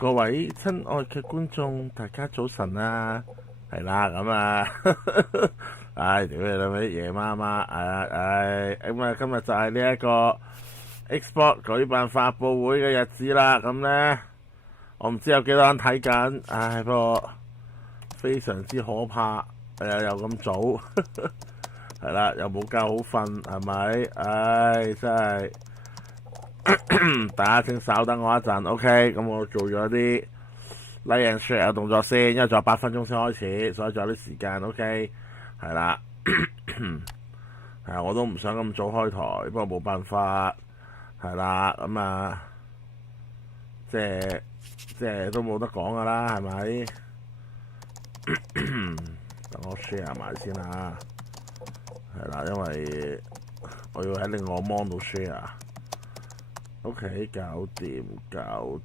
各位親愛嘅觀眾，大家早晨啊，係啦，咁啊，唉，屌你老味，夜媽媽，咁啊，今日就係呢一個 Xbox 舉辦發佈會嘅日子啦，咁咧，我唔知有幾多人睇緊，唉，不過非常之可怕，又咁早，係啦，又冇覺好瞓，係咪？唉，真係。大家請稍等我一陣 ，OK？ 咁我做咗啲 like and share 嘅動作先，因為仲有8分鐘先開始，所以仲有啲時間 ，OK？ 係啦，係啊，我都唔想咁早開台，不過冇辦法，係啦，咁啊，即係都冇得講噶啦，係咪？等我 share 埋先啊，係啦，因為我要喺另外個 mon 度 share。OK， 搞掂，呢度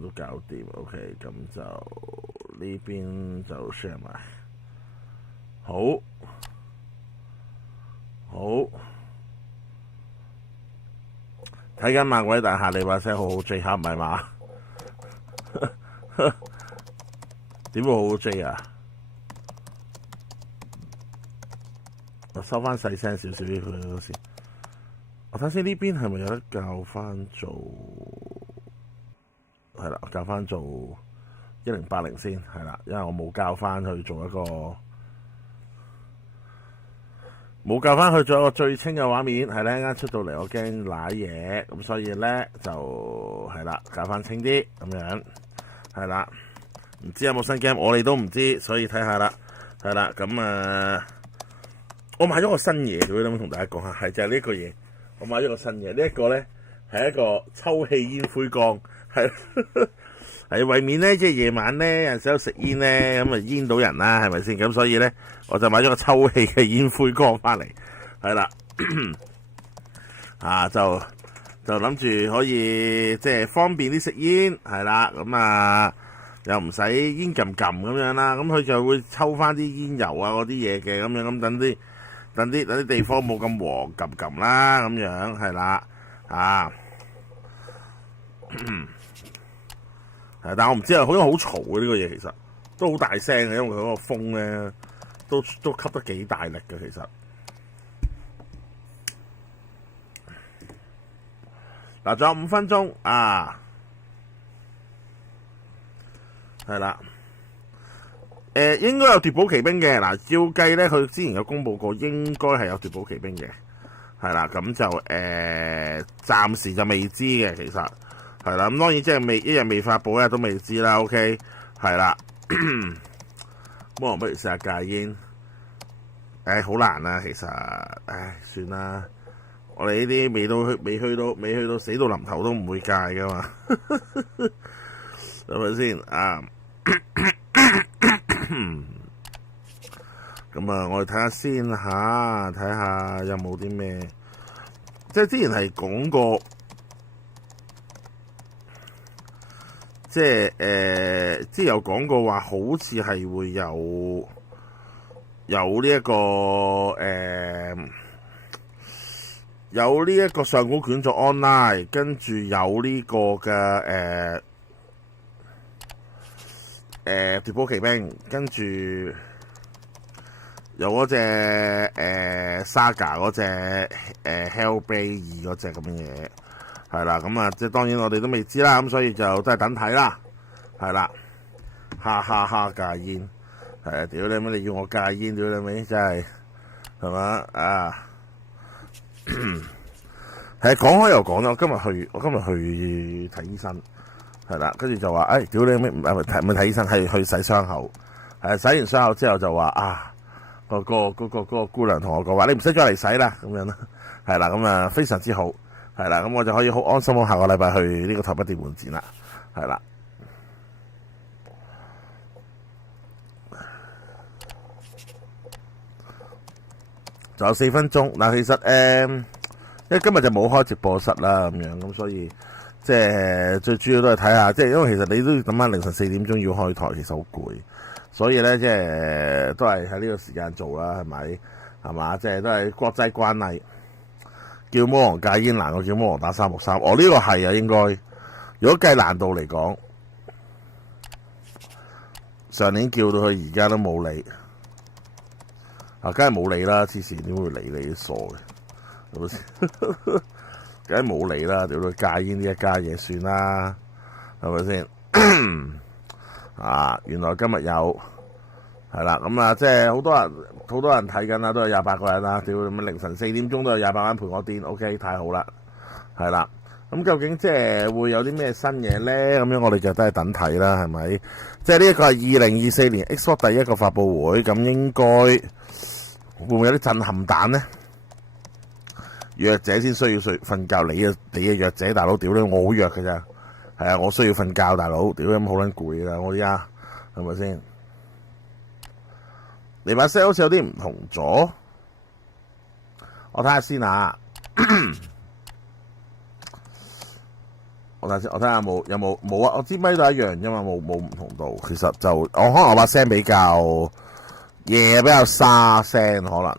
都搞掂。OK， 咁就呢邊就 share 埋。好，睇緊猛鬼大廈，你把聲好好 J 下，唔係嘛？點會好好 J 啊？我收翻細聲少少俾佢先。我睇先呢邊係咪有得教翻做？係啦，教翻做1080先，係啦，因為我冇教翻去做一個最清嘅畫面，係咧，啱出到嚟我驚瀨嘢，咁所以咧就係啦，教翻清啲咁樣，係啦，唔知有冇新 game， 我哋都唔知，所以睇下啦，係啦，咁我買咗個新嘢，咁同大家講下，係就係呢個嘢。我買咗個新嘢，呢一個咧係一個抽氣煙灰缸，係為免咧即係夜晚咧有陣時候食煙咧咁啊煙到人啦，係咪先？咁所以咧我就買咗個抽氣嘅煙灰缸翻嚟，係啦，就諗住可以即係方便啲食煙，係啦，咁啊又唔使煙撳撳咁樣啦，咁佢就會抽翻啲煙油啊嗰啲嘢嘅，咁樣咁等啲地方冇咁黃撳撳啦，咁樣係啦，但我唔知啊，好似好嘈嘅呢個嘢，其實都好大聲嘅，因為佢嗰個風咧都吸得幾大力嘅，其實。嗱，仲有5分鐘啊，係啦。應該有奪寶奇兵嘅，嗱，照計咧，佢之前有公佈過，應該係有奪寶奇兵嘅，係啦，咁就暫時就未知嘅，其實係啦，咁當然即係一日未發佈，一日都未知啦 ，OK， 係啦，咁我不如試下戒煙，好難啊，其實，算啦，我哋呢啲未去到死到臨頭都唔會戒噶嘛，係咪先啊？咁啊，我哋睇下先吓，睇下有冇啲咩，即係之前係講過，即係之前有講過話，好似係會有呢一個有呢一個上古卷軸 online， 跟住有呢個嘅奪寶奇兵，跟住有嗰隻Saga 嗰隻Hellblade 2嗰隻咁嘅嘢，係啦，咁啊，即係當然我哋都未知啦，咁所以就都係等睇啦，係啦，哈戒煙，係啊，屌你乜你要我戒煙，屌你咪真係，係嘛啊？係講開又講啦，我今日去睇醫生。係啦，跟住就話，屌你咩？唔係睇醫生，係去洗傷口。洗完傷口之後就話個姑娘同我講話，你唔使再嚟洗啦，咁樣啦。係啦，咁啊非常之好。係啦，咁我就可以好安心咁下個禮拜去呢個台北電玩展啦。係啦，仲有4分鐘。嗱，其實因為今日就冇開直播室啦，咁樣咁所以。即係最主要都係睇下，即係因為其實你都要等翻凌晨4點鐘要開台，其實好攰，所以咧即係都係喺呢個時間做啦，係咪？係嘛？即係都係國際慣例，叫魔王戒煙難過叫魔王打363。我呢個係啊，應該如果計難度嚟講，上年叫到佢而家都冇理，啊，梗係冇理啦！黐線點會理你傻嘅？係咪先？梗係冇理啦！屌到戒煙呢一家嘢算啦，係咪先？啊，原來今日有係啦，咁啊，即係好多人睇緊啦，都有28個人啦，屌咁凌晨4點鐘都有28個人陪我癲 ，OK， 太好啦，係啦。咁究竟即係會有啲咩新嘢咧？咁樣我哋就都係等睇啦，係咪？即係呢一個係2024年 Xbox 第一個發佈會，咁應該會唔會有啲震撼彈咧？弱者先需要瞓覺，你嘅弱者大佬，屌你，我好弱㗎咋，係啊，我需要瞓覺，大佬，屌咁好撚攰㗎，我而家係咪先？你把聲好似有啲唔同咗，我睇下先啊。我睇下有冇啊？我支咪都一樣啫嘛，冇唔同到。其實就可能我把聲比較夜，比較沙聲，可能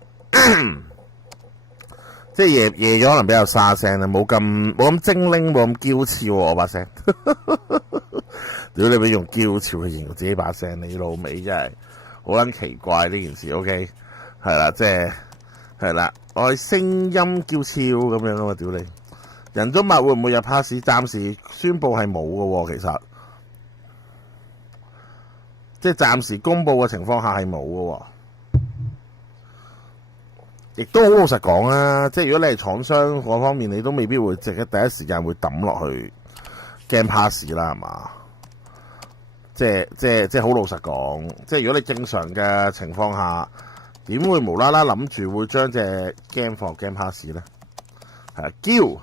即係夜咗，可能比較沙聲啦，冇咁精靈，冇咁嬌俏我把聲。屌你咪用嬌俏去形容自己把聲，你老味真係好撚奇怪呢件事。OK， 係啦，即係啦，我係聲音嬌俏咁樣啊嘛，屌你！人中物會唔會入 pass？ 暫時宣佈係冇嘅喎，其實即係暫時公佈嘅情況下係冇嘅喎，亦都好老實講啊！即係如果你係廠商嗰方面，你都未必會即係第一時間會抌落去 Game Pass 啦，係嘛？即係好老實講，即係如果你正常嘅情況下，點會無啦啦諗住會將隻 game 放 Game Pass 咧？係啊，嬌。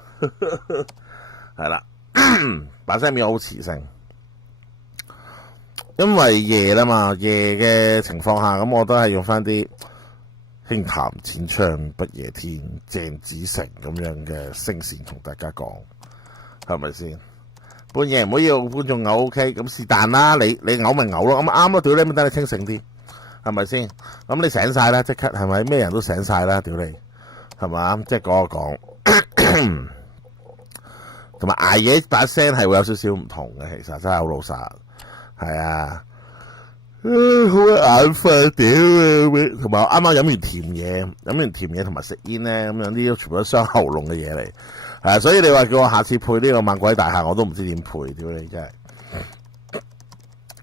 係啦，把聲變好磁性，因為夜啦嘛，夜嘅情況下，咁我都係用翻啲輕談淺唱不夜天鄭子誠咁樣嘅聲線同大家講，係咪先？半夜唔好要觀眾嘔 OK， 咁是但啦，你嘔咪嘔咯，咁啱咯，屌你咪等你清醒啲，係咪先？咁你醒晒啦，即刻係咪？咩人都醒晒啦，屌你，係嘛？即係講就講。同埋捱夜把聲係會有少少唔同嘅，其實真係好老實，係啊，好眼瞓屌啊！同埋我啱啱飲完甜嘢同埋食煙咧，咁樣呢啲全部都傷喉嚨嘅嘢嚟，係啊，所以你話叫我下次配呢個猛鬼大廈，我都唔知點配，屌你真係，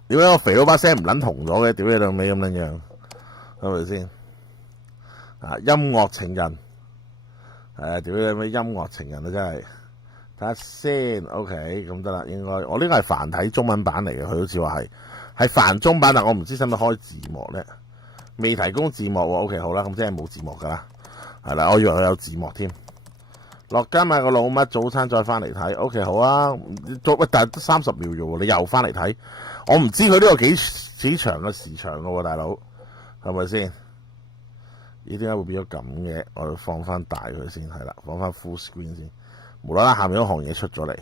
點解我肥佬把聲唔撚同咗嘅？屌你老味咁樣樣，係咪先？啊，音樂情人，係啊，屌你老味音樂情人啊，真係。睇下先 ，OK， 咁得啦，應該我呢個係繁體中文版嚟嘅，佢好似話係繁中版，但我唔知使唔使開字幕咧，未提供字幕喎 ，OK， 好啦，咁即係冇字幕噶啦，係啦，我以為佢有字幕添。落街買個老乜早餐再翻嚟睇 ，OK， 好啊，喂，但係得30秒啫喎，你又翻嚟睇，我唔知佢呢個幾長嘅時長噶喎，大佬，係咪先？咦，點解會變咗咁嘅？我要放翻大佢先，係啦，放翻 full screen 先。無啦啦，下面嗰行嘢出咗嚟，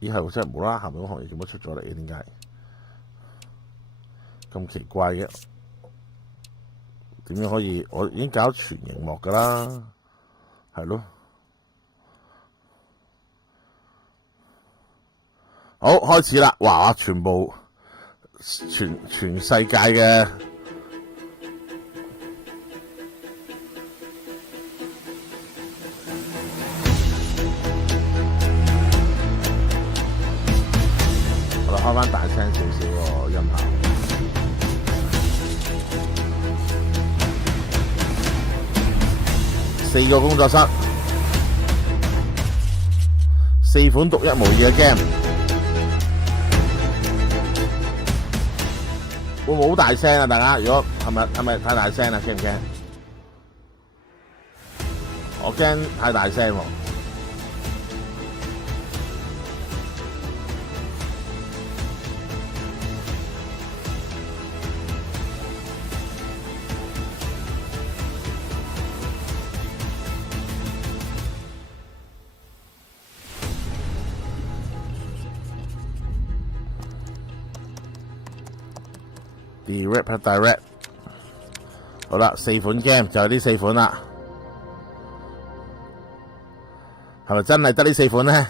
咦係真係無啦啦，下面嗰行嘢做乜出咗嚟嘅？點解咁奇怪嘅？點樣可以？我已經搞全螢幕噶啦，係咯。好，開始啦！哇，全部全世界嘅。開翻大聲少少個音效，4個工作室，4款獨一無二嘅 game， 會唔會好大聲啊？大家，如果係咪太大聲啊？驚唔驚？我驚太大聲喎。Direct， 好啦，4款 game 就係呢4款啦，係咪真係得呢4款咧？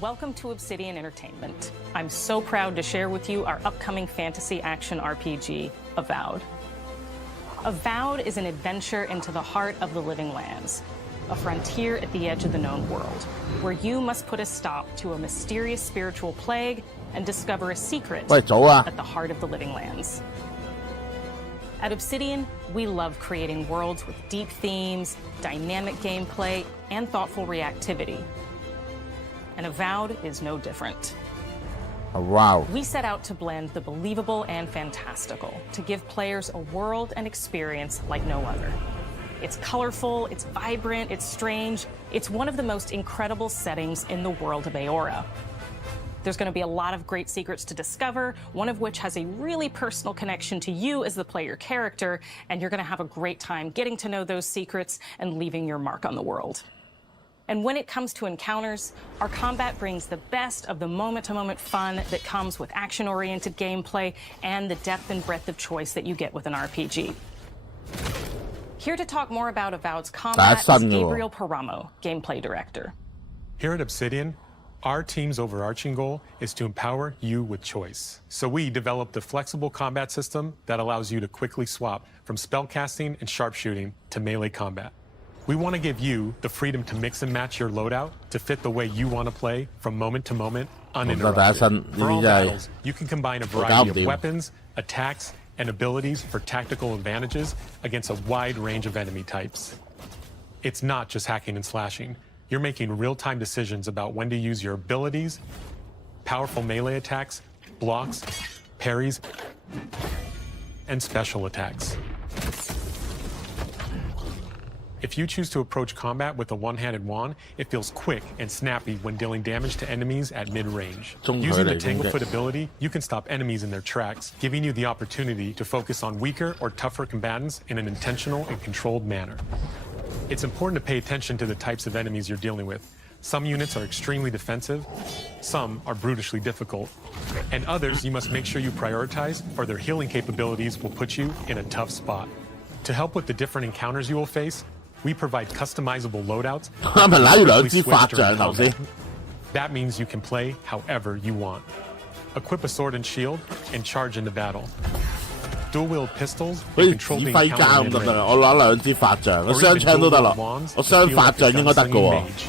Welcome to Obsidian Entertainment. I'm so proud to share with you our upcoming fantasy action RPG, Avowed. Avowed is an adventure into the heart of the Living Lands, a frontier at the edge of the known world, where you must put a stop to a mysterious spiritual plague and discover a secret at the heart of the Living Lands. At Obsidian, we love creating worlds with deep themes, dynamic gameplay, and thoughtful reactivity. And Avowed is no different. Wow. We set out to blend the believable and fantastical to give players a world and experience like no other. It's colorful, it's vibrant, it's strange. It's one of the most incredible settings in the world of Aora. There's going to be a lot of great secrets to discover, one of which has a really personal connection to you as the player character, and you're going to have a great time getting to know those secrets and leaving your mark on the world. And when it comes to encounters, our combat brings the best of the moment-to-moment fun that comes with action-oriented gameplay and the depth and breadth of choice that you get with an RPG. Here to talk more about Avowed's combat is Gabriel Paramo, Gameplay Director. Here at Obsidian, our team's overarching goal is to empower you with choice. So we developed a flexible combat system that allows you to quickly swap from spellcasting and sharpshooting to melee combat. We want to give you the freedom to mix and match your loadout to fit the way you want to play from moment to moment, uninterrupted. For all battles, you can combine a variety of weapons, attacks, and abilities for tactical advantages against a wide range of enemy types. It's not just hacking and slashing. You're making real-time decisions about when to use your abilities, powerful melee attacks, blocks, parries, and special attacks. If you choose to approach combat with a one-handed wand, it feels quick and snappy when dealing damage to enemies at mid-range. Using the Tanglefoot ability, you can stop enemies in their tracks, giving you the opportunity to focus on weaker or tougher combatants in an intentional and controlled manner. It's important to pay attention to the types of enemies you're dealing with. Some units are extremely defensive, some are brutishly difficult, and others you must make sure you prioritize, or their healing capabilities will put you in a tough spot. To help with the different encounters you will face, we provide customizable loadouts. That means you can play however you want. Equip a sword and shield and charge into battle. Dual-wield pistols and control the encounter mid-range.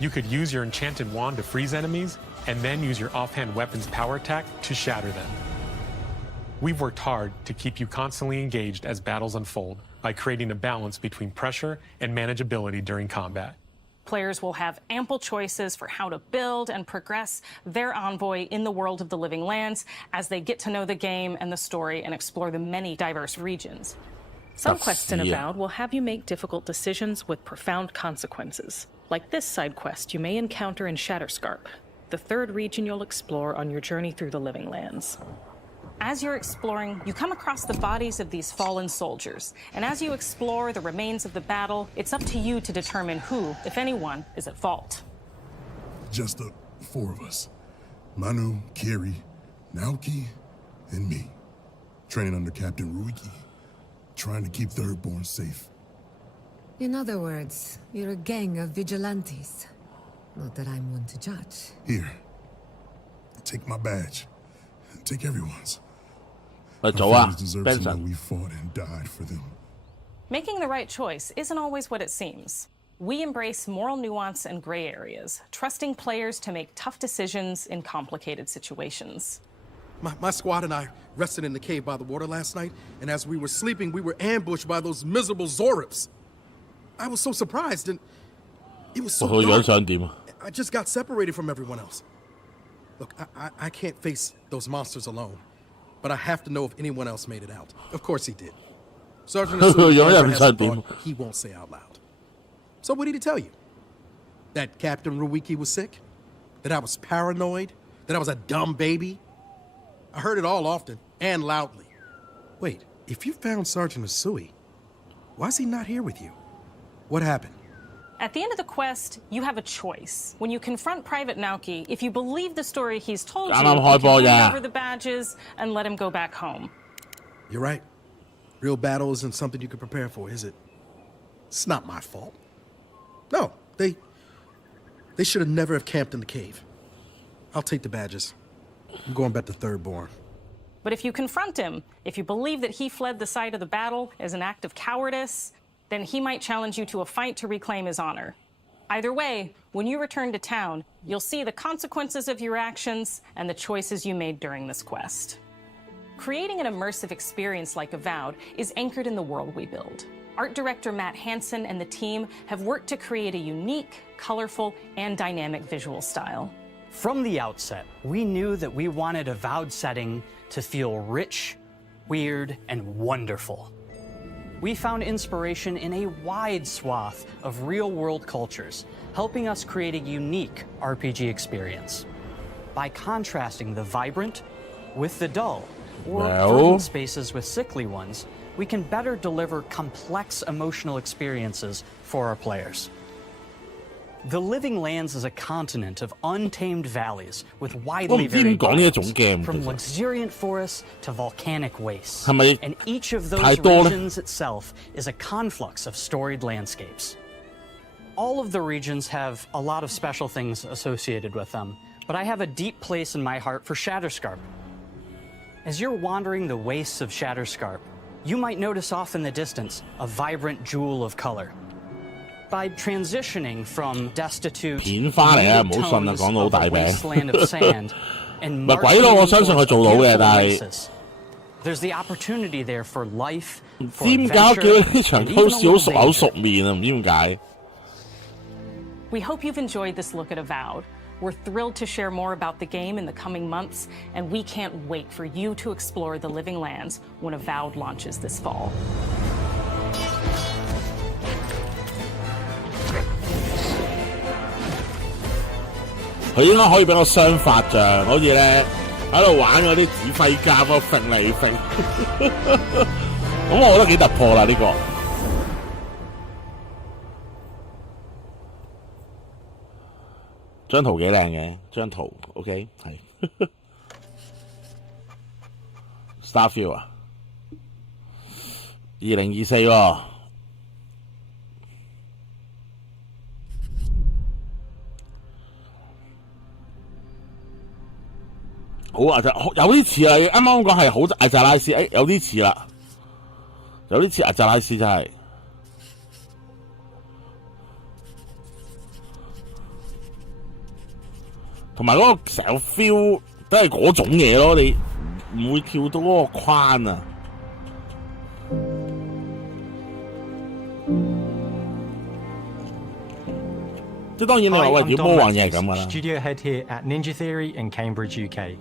You could use your enchanted wand to freeze enemies and then use your offhand weapon's power attack to shatter them. We've worked hard to keep you constantly engaged as battles unfold by creating a balance between pressure and manageability during combat. Players will have ample choices for how to build and progress their envoy in the world of the Living Lands as they get to know the game and the story and explore the many diverse regions. Some quests in Avowed will have you make difficult decisions with profound consequences, like this side quest you may encounter in Shatterscarp, the third region you'll explore on your journey through the Living Lands. As you're exploring, you come across the bodies of these fallen soldiers, and as you explore the remains of the battle, it's up to you to determine who, if anyone, is at fault. Just the four of us. Manu, Kiri, Naoki, and me. Training under Captain Ruiki, trying to keep Thirdborn safe. In other words, you're a gang of vigilantes. Not that I'm one to judge. Here. Take my badge. Take everyone's. We fought and died for them. Making the right choice isn't always what it seems. We embrace moral nuance and gray areas, trusting players to make tough decisions in complicated situations. My squad and I rested in the cave by the water last night, and as we were sleeping, we were ambushed by those miserable Zorips. I was so surprised, and it was so dark. I just got separated from everyone else. Look, I can't face those monsters alone, but I have to know if anyone else made it out. Of course he did. Sergeant Asuma has a thought he won't say out loud. So what did he tell you? That Captain Ruiki was sick? That I was paranoid? That I was a dumb baby? I heard it all often and loudly. Wait, if you found Sergeant Asui, why is he not here with you? What happened? At the end of the quest, you have a choice. When you confront Private Naoki, if you believe the story he's told you, you can hand over the badges and let him go back home. You're right. Real battle isn't something you can prepare for, is it? It's not my fault. No, they They should have never have camped in the cave. I'll take the badges. I'm going back to Third Born. But if you confront him, if you believe that he fled the site of the battle as an act of cowardice, then he might challenge you to a fight to reclaim his honor. Either way, when you return to town, you'll see the consequences of your actions and the choices you made during this quest. Creating an immersive experience like Avowed is anchored in the world we build. Art director Matt Hansen and the team have worked to create a unique, colorful, and dynamic visual style. From the outset, we knew that we wanted Avowed setting to feel rich, weird, and wonderful. We found inspiration in a wide swath of real-world cultures, helping us create a unique RPG experience. By contrasting the vibrant with the dull, or verdant spaces with sickly ones, we can better deliver complex emotional experiences for our players. The Living Lands is a continent of untamed valleys with widely varied biomes, from luxuriant forests to volcanic wastes. And each of those regions itself is a conflux of storied landscapes. All of the regions have a lot of special things associated with them, but I have a deep place in my heart for Shatterscarp. As you're wandering the wastes of Shatterscarp, you might notice off in the distance a vibrant jewel of color. By transitioning from destitute tones of a wasteland of sand and marching into a oasis, there's the opportunity there for life, for adventure, and even We hope you've enjoyed this look at Avowed. We're thrilled to share more about the game in the coming months, and we can't wait for you to explore the Living Lands when Avowed launches this fall. 佢應該可以俾我雙法杖，好似咧喺度玩嗰啲指揮家咁揈嚟揈，咁我覺得幾突破啦呢個。張圖幾靚嘅，張圖 OK 係。Starfield 啊，2024喎。好啊，就有啲似啦。啱啱講係好阿扎拉斯，有啲似啦，有啲似阿扎拉斯真係。同埋嗰個成個 feel 都係嗰種嘢咯，你唔會跳到嗰個框啊。即係當然你話喂，屌魔幻嘢係咁噶啦。Studio head here at Ninja Theory in Cambridge, UK.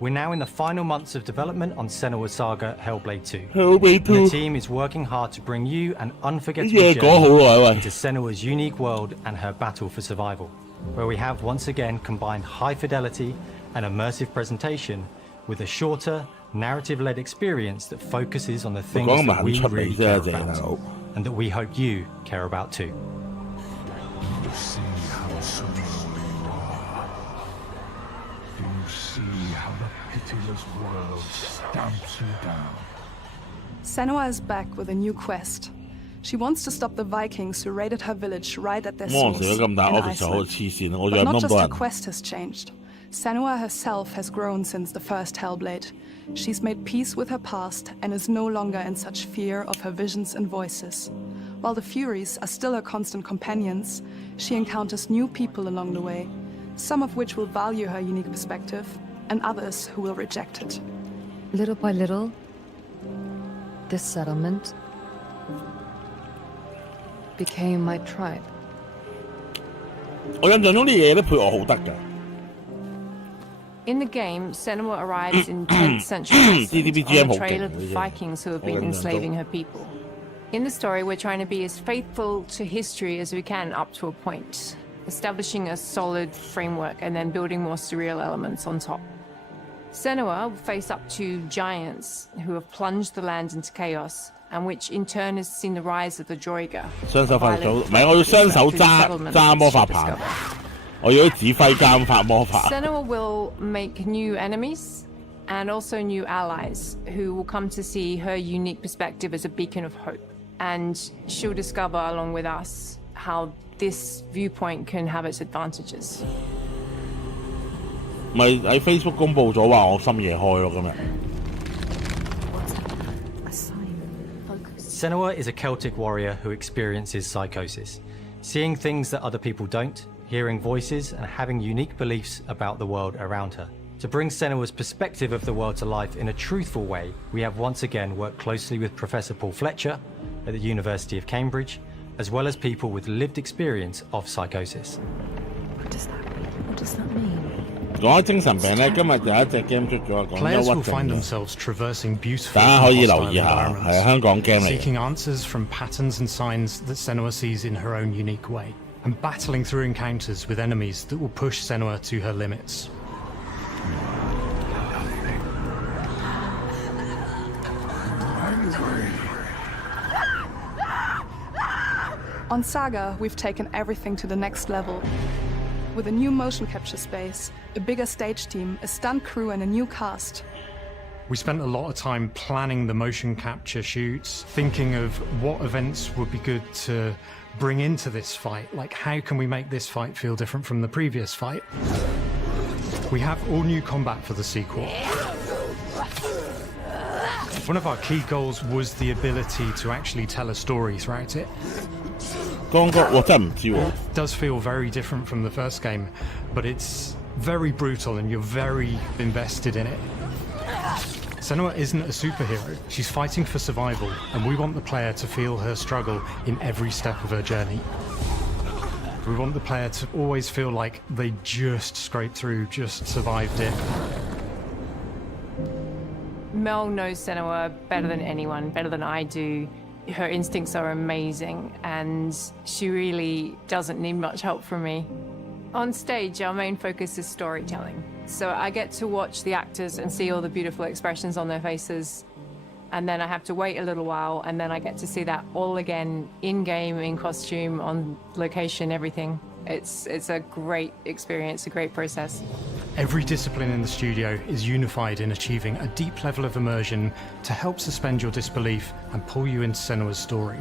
We're now in the final months of development on Senua's Saga Hellblade 2. Hellblade 2. The team is working hard to bring you an unforgettable journey into Senua's unique world and her battle for survival, where we have once again combined high fidelity and immersive presentation with a shorter, narrative-led experience that focuses on the things that we really care about, and that we hope you care about too. Do you see how small you are? Do you see how the pitiless world stamps you down? Senua is back with a new quest. She wants to stop the Vikings who raided her village right at their source in Iceland. But not just her quest has changed. Senua herself has grown since the first Hellblade. She's made peace with her past and is no longer in such fear of her visions and voices. While the Furies are still her constant companions, she encounters new people along the way, some of which will value her unique perspective, and others who will reject it. Little by little, this settlement became my tribe. 我印象中啲嘢啲配樂好得㗎。In the game, Senua arrives in 10th century Iceland on the trail of the Vikings who have been enslaving her people. In the story, we're trying to be as faithful to history as we can up to a point, establishing a solid framework and then building more surreal elements on top. Senua will face up to giants who have plunged the land into chaos, and which in turn has seen the rise of the Droiga. 雙手發手，唔係我要雙手揸魔法棒，我要啲指揮家咁發魔法。Senua will make new enemies and also new allies who will come to see her unique perspective as a beacon of hope. And she'll discover, along with us, how this viewpoint can have its advantages. 咪喺 Facebook 公佈咗話我深夜開咯今日。Senua is a Celtic warrior who experiences psychosis, seeing things that other people don't, hearing voices, and having unique beliefs about the world around her. To bring Senua's perspective of the world to life in a truthful way, we have once again worked closely with Professor Paul Fletcher at the University of Cambridge, as well as people with lived experience of psychosis. What does that mean? What does that mean? 講起精神病咧，今日有一隻 game 出咗，講憂鬱症嘅。大家可以留意下，係香港 game 嚟嘅。 Seeking answers from patterns and signs that Senua sees in her own unique way, and battling through encounters with enemies that will push Senua to her limits. On Saga, we've taken everything to the next level. With a new motion capture space, a bigger stage team, a stunt crew, and a new cast. We spent a lot of time planning the motion capture shoots, thinking of what events would be good to bring into this fight. Like, how can we make this fight feel different from the previous fight? We have all new combat for the sequel. One of our key goals was the ability to actually tell a story throughout it. It does feel very different from the first game, but it's very brutal and you're very invested in it. Senua isn't a superhero, she's fighting for survival, and we want the player to feel her struggle in every step of her journey. We want the player to always feel like they just scraped through, just survived it. Mel knows Senua better than anyone, better than I do. Her instincts are amazing, and she really doesn't need much help from me. On stage, our main focus is storytelling. So I get to watch the actors and see all the beautiful expressions on their faces, and then I have to wait a little while, and then I get to see that all again, in-game, in costume, on location, everything. It's a great experience, a great process. Every discipline in the studio is unified in achieving a deep level of immersion to help suspend your disbelief and pull you into Senua's story.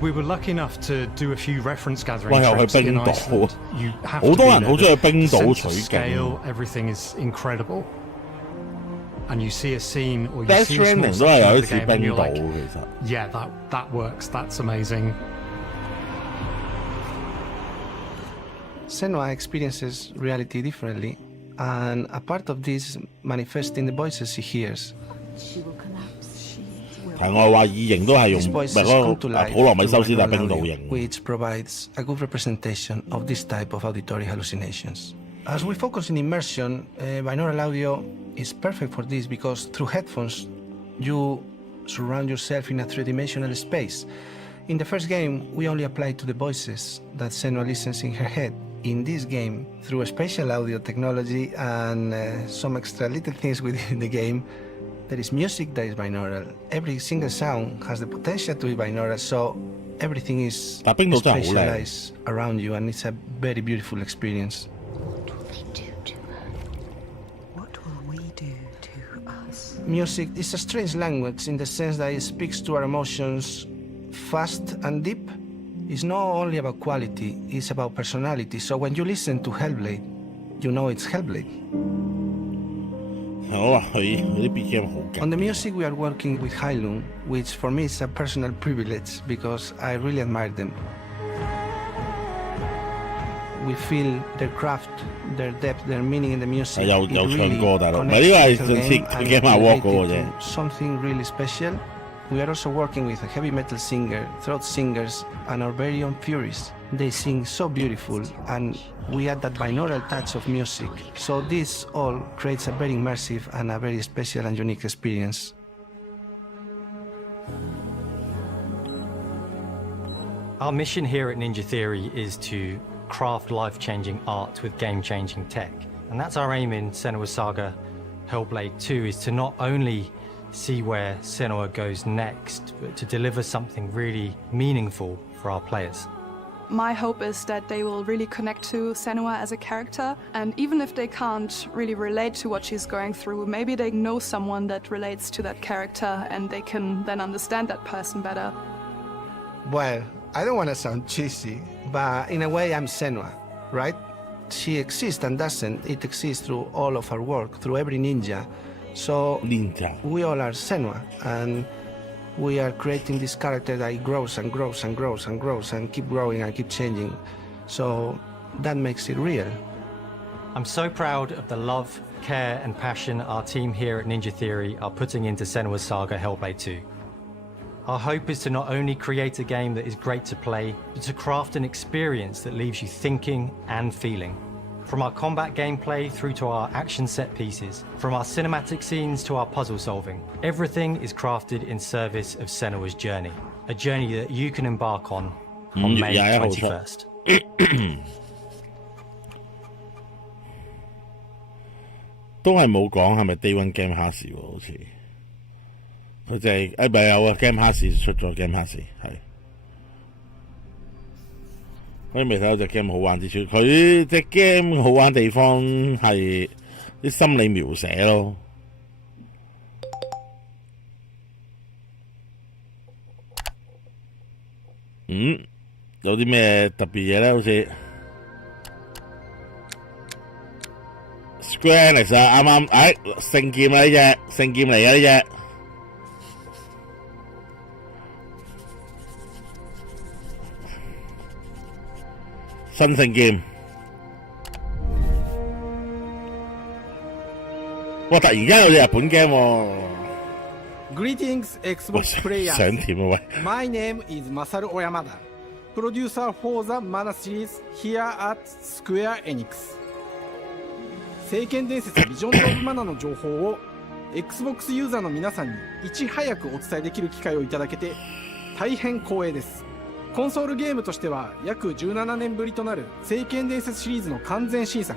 We were lucky enough to do a few reference gathering trips in Iceland. You have to be there. The sense of scale, everything is incredible. And you see a scene or you see a small section of the game and you're like, yeah, that works, that's amazing. Senua experiences reality differently, and a part of this manifests in the voices she hears. These voices come to life through binaural audio, which provides a good representation of this type of auditory hallucinations. As we focus in immersion, binaural audio is perfect for this because through headphones you surround yourself in a three-dimensional space. In the first game, we only applied to the voices that Senua listens in her head. In this game, through a spatial audio technology and some extra little things within the game, there is music that is binaural. Every single sound has the potential to be binaural, so everything is spatialized around you, and it's a very beautiful experience. What will they do to her? What will we do to us? Music is a strange language in the sense that it speaks to our emotions fast and deep. It's not only about quality, it's about personality. So when you listen to Hellblade, you know it's Hellblade. On the music, we are working with Heilung, which for me is a personal privilege because I really admire them. We feel their craft, their depth, their meaning in the music. It really connects with the game and elevates it to something really special. We are also working with a heavy metal singer, throat singers, and our very own Furies. They sing so beautiful, and we add that binaural touch of music. So this all creates a very immersive and a very special and unique experience. Our mission here at Ninja Theory is to craft life-changing art with game-changing tech. And that's our aim in Senua Saga Hellblade 2, is to not only see where Senua goes next, but to deliver something really meaningful for our players. My hope is that they will really connect to Senua as a character, and even if they can't really relate to what she's going through, maybe they know someone that relates to that character and they can then understand that person better. Well, I don't want to sound cheesy, but in a way I'm Senua, right? She exists and doesn't. It exists through all of our work, through every ninja. So we all are Senua, and we are creating this character that grows and grows and grows and grows and keep growing and keep changing. So that makes it real. I'm so proud of the love, care and passion our team here at Ninja Theory are putting into Senua's Saga Hellblade 2. Our hope is to not only create a game that is great to play, but to craft an experience that leaves you thinking and feeling. From our combat gameplay through to our action set pieces, from our cinematic scenes to our puzzle solving, everything is crafted in service of Senua's journey, a journey that you can embark on May 21st. 都係冇講係咪 Day One Game Pass 喎？好似佢就係唔係有啊 Game Pass 出咗 Game Pass 係，我未睇到隻 game 好玩之處。佢隻 game 好玩地方係啲心理描寫咯。有啲咩特別嘢咧？好似 Square Enix 啊，啱聖劍啊呢隻聖劍嚟嘅呢隻，新聖劍。哇！突然間有隻日本 game 喎。Greetings, Xbox players. 想點啊喂 My name is Masaru Oyamada, producer for the Mana series here at Square Enix. 聖剣伝説ビジョンズ・オブ・マナの情報を Xbox ユーザーの皆さんにいち早くお伝えできる機会をいただけて大変光栄です。コンソールゲームとしては約17年ぶりとなる聖剣伝説シリーズの完全新作。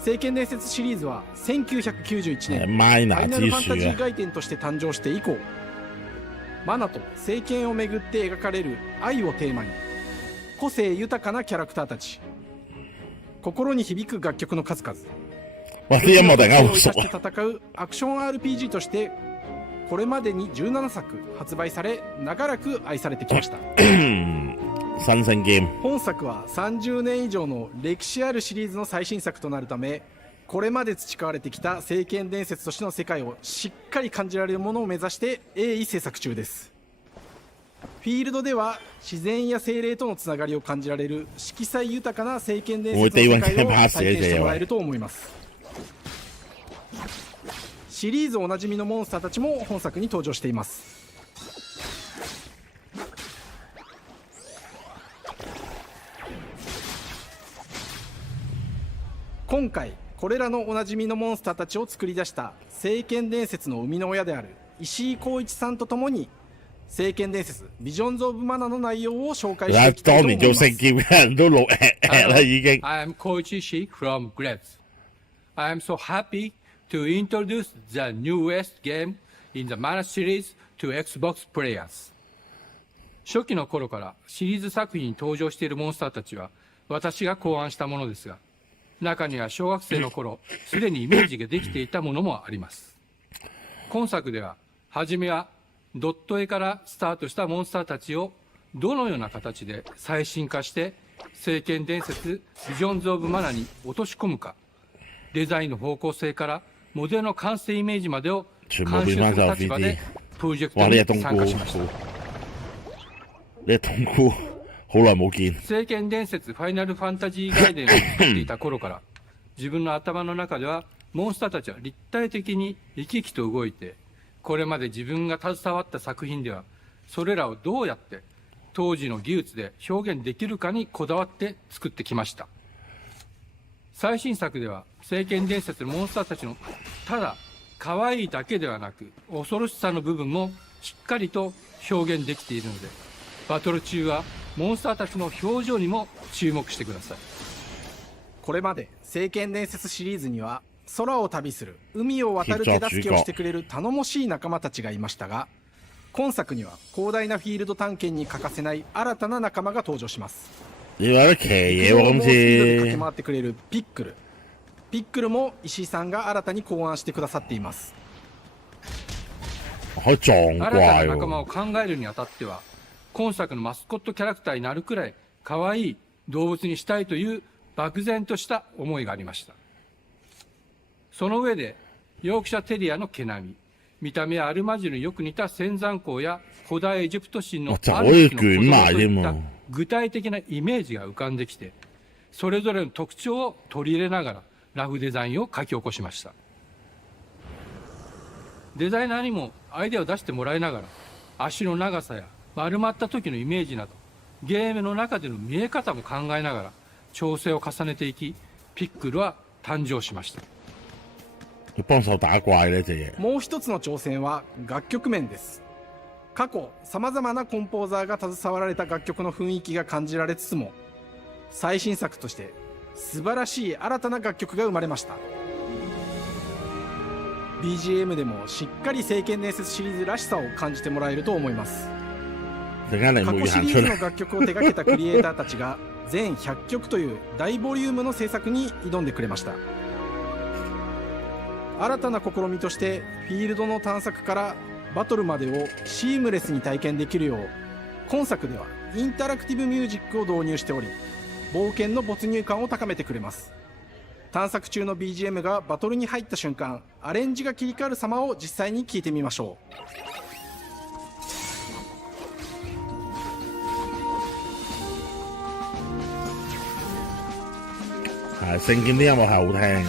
聖剣伝説シリーズは1991年ファイナルファンタジー外伝として誕生して以降、マナと聖剣をめぐって描かれる愛をテーマに個性豊かなキャラクターたち、心に響く楽曲の数々、戦うアクション RPG としてこれまでに17作発売され長らく愛されてきました。新鮮ゲーム。本作は30年以上の歴史あるシリーズの最新作となるため、これまで培われてきた聖剣伝説としての世界をしっかり感じられるものを目指して鋭意制作中です。フィールドでは自然や精霊とのつながりを感じられる色彩豊かな聖剣伝説の世界を体験してもらえると思います。シリーズおなじみのモンスターたちも本作に登場しています。今回これらのおなじみのモンスターたちを作り出した聖剣伝説の生みの親である石井浩一さんとともに聖剣伝説ビジョンズ・オブ・マナの内容を紹介していきたいと思います。当年做聖劍嘅人都老啦已經。I am Koichi Ishii from Grabs. I am so happy to introduce the newest game in the Mana series to Xbox players. 初期の頃からシリーズ作品に登場しているモンスターたちは私が考案したものですが、中には小学生の頃すでにイメージができていたものもあります。今作では初めはドット絵からスタートしたモンスターたちをどのような形で最新化して聖剣伝説ビジョンズ・オブ・マナに落とし込むか、デザインの方向性からモデルの完成イメージまでを監修する立場でプロジェクトに参加しました。聖剣伝説ファイナルファンタジー外伝を作っていた頃から自分の頭の中ではモンスターたちは立体的に生き生きと動いて、これまで自分が携わった作品ではそれらをどうやって当時の技術で表現できるかにこだわって作ってきました。最新作では聖剣伝説のモンスターたちのただ可愛いだけではなく恐ろしさの部分もしっかりと表現できているので、バトル中はモンスターたちの表情にも注目してください。これまで聖剣伝説シリーズには空を旅する海を渡る手助けをしてくれる頼もしい仲間たちがいましたが、今作には広大なフィールド探検に欠かせない新たな仲間が登場します。陸上のスピードで駆け回ってくれるピックルも石井さんが新たに考案してくださっています。新たな仲間を考えるにあたっては今作のマスコットキャラクターになるくらい可愛い動物にしたいという漠然とした思いがありました。その上で、ヨークシャテリアの毛並み、見た目はアルマジルによく似た仙山港や古代エジプト神のある日の子供といった具体的なイメージが浮かんできて、それぞれの特徴を取り入れながらラフデザインを書き起こしました。デザイナーにもアイデアを出してもらいながら、足の長さや丸まった時のイメージなど、ゲームの中での見え方も考えながら調整を重ねていき、ピックルは誕生しました。もう一つの挑戦は楽曲面です。過去さまざまなコンポーザーが携わられた楽曲の雰囲気が感じられつつも、最新作として素晴らしい新たな楽曲が生まれました。 BGM でもしっかり聖剣伝説シリーズらしさを感じてもらえると思います。過去シリーズの楽曲を手掛けたクリエイターたちが全100曲という大ボリュームの制作に挑んでくれました。新たな試みとしてフィールドの探索からバトルまでをシームレスに体験できるよう、今作ではインタラクティブミュージックを導入しており、冒険の没入感を高めてくれます。探索中の BGM がバトルに入った瞬間、アレンジが切り替わる様を実際に聞いてみましょう。係聖劍啲音樂係好聽。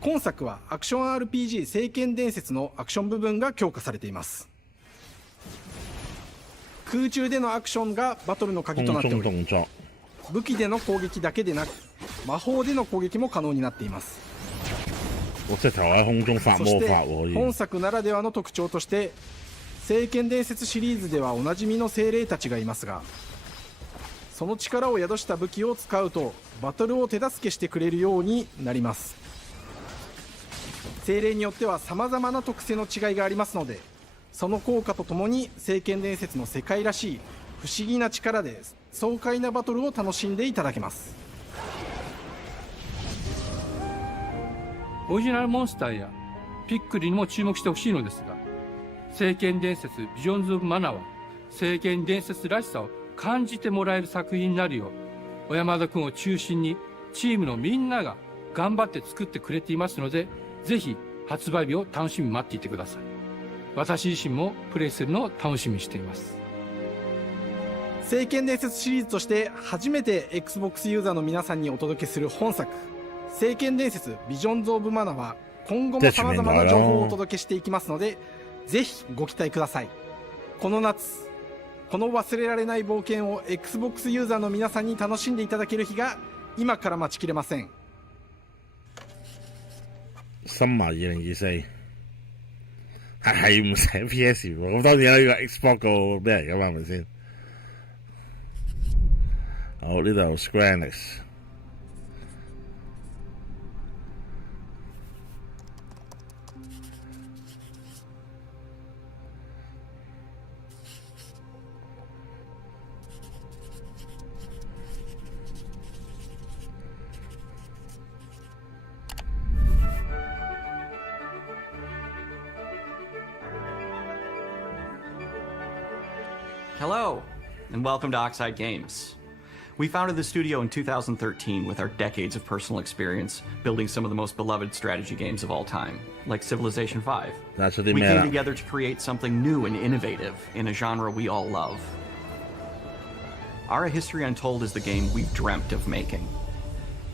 今作はアクション RPG 聖剣伝説のアクション部分が強化されています。空中でのアクションがバトルの鍵となっており、武器での攻撃だけでなく魔法での攻撃も可能になっています。そして本作ならではの特徴として、聖剣伝説シリーズではおなじみの精霊たちがいますが、その力を宿した武器を使うとバトルを手助けしてくれるようになります。精霊によっては様々な特性の違いがありますので、その効果とともに聖剣伝説の世界らしい不思議な力で爽快なバトルを楽しんでいただけます。オリジナルモンスターやピックリにも注目してほしいのですが、聖剣伝説ビジョンズ・オブ・マナーは聖剣伝説らしさを感じてもらえる作品になるよう、小山田君を中心にチームのみんなが頑張って作ってくれていますので、ぜひ発売日を楽しみに待っていてください。私自身もプレイするのを楽しみにしています。聖剣伝説シリーズとして初めて Xbox ユーザーの皆さんにお届けする本作、聖剣伝説ビジョンズ・オブ・マナーは今後も様々な情報をお届けしていきますので、ぜひご期待ください。この夏、この忘れられない冒険を Xbox ユーザーの皆さんに楽しんでいただける日が今から待ちきれません。Summer 2024係唔寫 PS 喎，咁當然啦，呢個 Xbox 個咩嚟㗎嘛，係咪先？好，呢度 Square Enix。Hello, and welcome to Oxide Games. We founded the studio in 2013 with our decades of personal experience building some of the most beloved strategy games of all time, like Civilization V. We came together to create something new and innovative in a genre we all love. Ara History Untold is the game we've dreamt of making.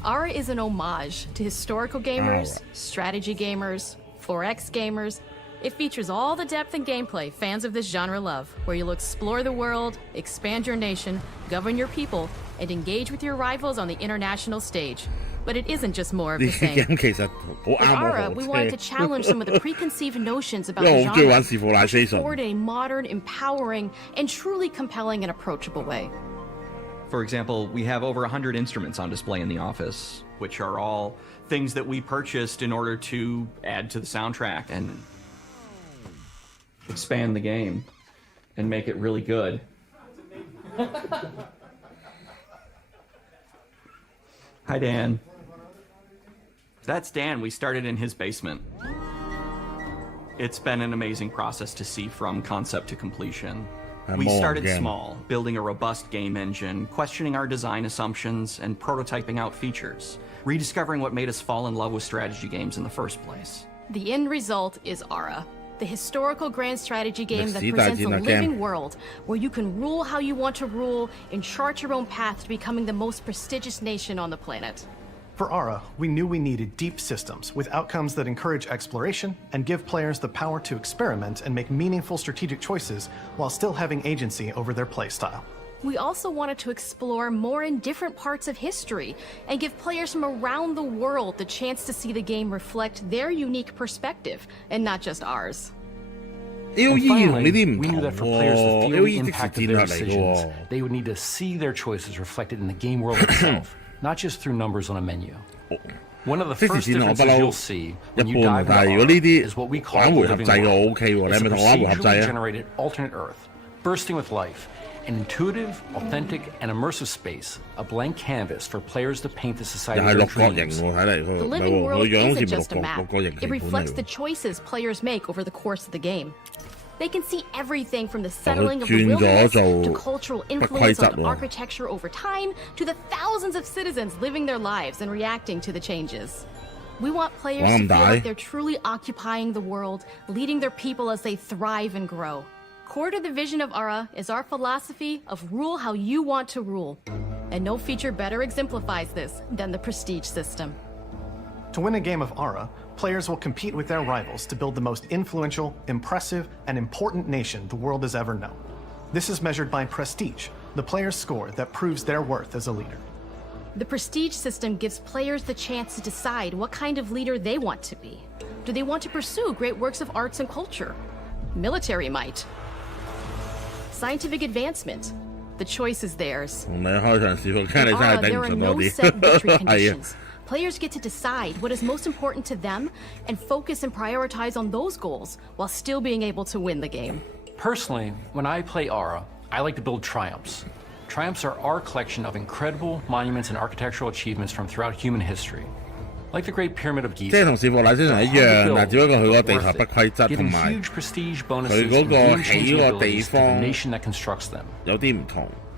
Ara is an homage to historical gamers, strategy gamers, 4X gamers. It features all the depth and gameplay fans of this genre love, where you'll explore the world, expand your nation, govern your people, and engage with your rivals on the international stage. But it isn't just more of the same. With Ara, we wanted to challenge some of the preconceived notions about the genre, push forward in a modern, empowering, and truly compelling and approachable way. For example, we have over 100 instruments on display in the office, which are all things that we purchased in order to add to the soundtrack and expand the game and make it really good. Hi, Dan. That's Dan. We started in his basement. It's been an amazing process to see from concept to completion. We started small, building a robust game engine, questioning our design assumptions, and prototyping out features, rediscovering what made us fall in love with strategy games in the first place. The end result is Ara, the historical grand strategy game that presents a living world where you can rule how you want to rule and chart your own path to becoming the most prestigious nation on the planet. For Ara, we knew we needed deep systems with outcomes that encourage exploration and give players the power to experiment and make meaningful strategic choices while still having agency over their playstyle. We also wanted to explore more in different parts of history and give players from around the world the chance to see the game reflect their unique perspective and not just ours. And finally, we knew that for players to feel the impact of their decisions, they would need to see their choices reflected in the game world itself, not just through numbers on a menu. One of the first differences you'll see when you dive into Ara is what we call the living world. It's a procedurally generated alternate Earth, bursting with life, an intuitive, authentic, and immersive space, a blank canvas for players to paint the society of their dreams. The living world isn't just a map. It reflects the choices players make over the course of the game. They can see everything from the settling of the wilderness to cultural influence on architecture over time to the thousands of citizens living their lives and reacting to the changes. We want players to feel like they're truly occupying the world, leading their people as they thrive and grow. Core to the vision of Ara is our philosophy of rule how you want to rule. And no feature better exemplifies this than the prestige system. To win a game of Ara, players will compete with their rivals to build the most influential, impressive, and important nation the world has ever known. This is measured by prestige, the player's score that proves their worth as a leader. The prestige system gives players the chance to decide what kind of leader they want to be. Do they want to pursue great works of arts and culture? Military might? Scientific advancement? The choice is theirs. In Ara, there are no set victory conditions. Players get to decide what is most important to them and focus and prioritize on those goals while still being able to win the game. Personally, when I play Ara, I like to build triumphs. Triumphs are our collection of incredible monuments and architectural achievements from throughout human history. Like the Great Pyramid of Giza. Giving huge prestige bonuses and game-changing abilities to the nation that constructs them.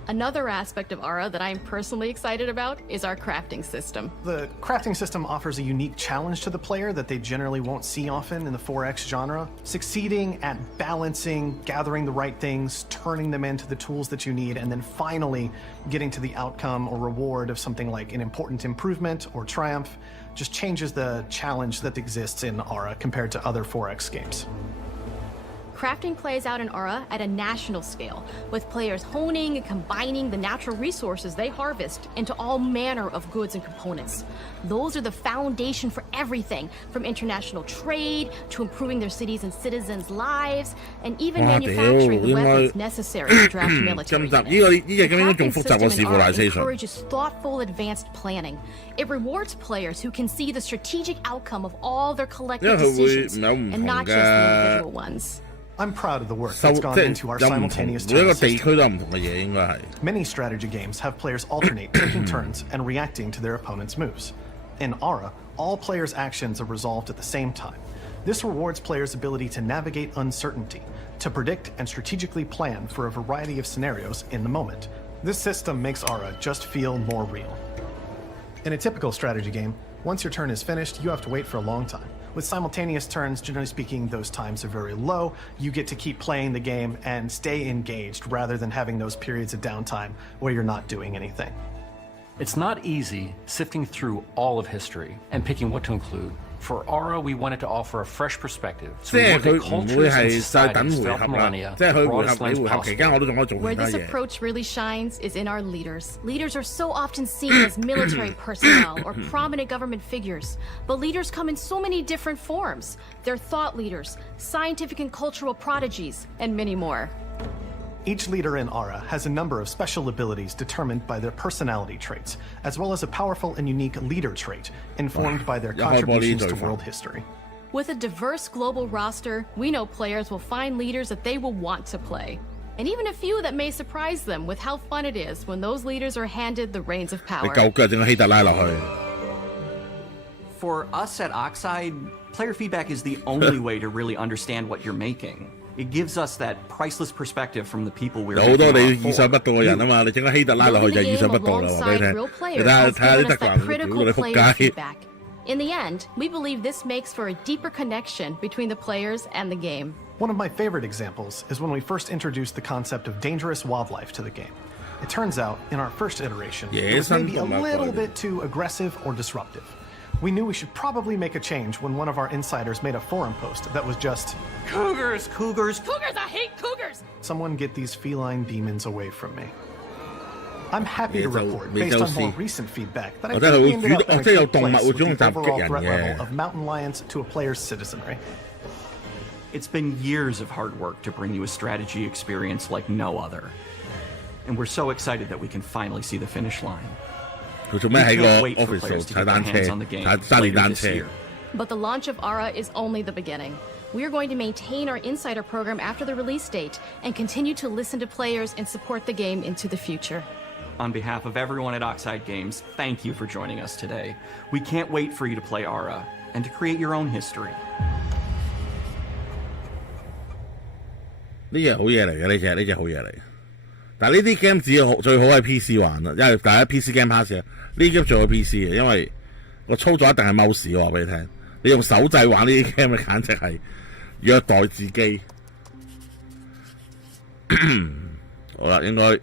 Another aspect of Ara that I'm personally excited about is our crafting system. The crafting system offers a unique challenge to the player that they generally won't see often in the 4X genre. Succeeding at balancing, gathering the right things, turning them into the tools that you need, and then finally getting to the outcome or reward of something like an important improvement or triumph just changes the challenge that exists in Ara compared to other 4X games. Crafting plays out in Ara at a national scale, with players honing and combining the natural resources they harvest into all manner of goods and components. Those are the foundation for everything, from international trade to improving their cities and citizens' lives, and even manufacturing the weapons necessary to draft military units. The crafting system in Ara encourages thoughtful, advanced planning. It rewards players who can see the strategic outcome of all their collective decisions, and not just the individual ones. I'm proud of the work that's gone into our simultaneous turn system. Many strategy games have players alternate taking turns and reacting to their opponent's moves. In Ara, all players' actions are resolved at the same time. This rewards players' ability to navigate uncertainty, to predict and strategically plan for a variety of scenarios in the moment. This system makes Ara just feel more real. In a typical strategy game, once your turn is finished, you have to wait for a long time. With simultaneous turns, generally speaking, those times are very low. You get to keep playing the game and stay engaged rather than having those periods of downtime where you're not doing anything. It's not easy sifting through all of history and picking what to include. For Ara, we wanted to offer a fresh perspective, so we looked at cultures and societies throughout millennia, the broadest lens possible. Where this approach really shines is in our leaders. Leaders are so often seen as military personnel or prominent government figures, but leaders come in so many different forms. They're thought leaders, scientific and cultural prodigies, and many more. Each leader in Ara has a number of special abilities determined by their personality traits, as well as a powerful and unique leader trait informed by their contributions to world history. With a diverse global roster, we know players will find leaders that they will want to play, and even a few that may surprise them with how fun it is when those leaders are handed the reins of power. For us at Oxide, player feedback is the only way to really understand what you're making. It gives us that priceless perspective from the people we're making. 有好多你意想不到嘅人啊嘛，你整個希特拉落去就意想不到啦，話俾你聽。你睇下啲德國人，屌你仆街。 In the end, we believe this makes for a deeper connection between the players and the game. One of my favorite examples is when we first introduced the concept of dangerous wildlife to the game. It turns out, in our first iteration, it was maybe a little bit too aggressive or disruptive. We knew we should probably make a change when one of our insiders made a forum post that was just, "Cougars, cougars, cougars, I hate cougars!" Someone get these feline demons away from me. I'm happy to report, based on more recent feedback, that I think we ended up in a good place with the overall threat level of mountain lions to a player's citizenry. It's been years of hard work to bring you a strategy experience like no other. And we're so excited that we can finally see the finish line. We can't wait for players to get their hands on the game later this year. But the launch of ARA is only the beginning. We are going to maintain our insider program after the release date and continue to listen to players and support the game into the future. On behalf of everyone at Oxide Games, thank you for joining us today. We can't wait for you to play ARA and to create your own history. 呢隻好嘢嚟嘅，呢隻好嘢嚟。但係呢啲 game 最好係 PC 玩啦，因為大家 PC game pass 啊，呢啲 game 最好 PC 嘅，因為個操作一定係 mouse 我話俾你聽，你用手掣玩呢啲 game 簡直係虐待自己。好啦，應該。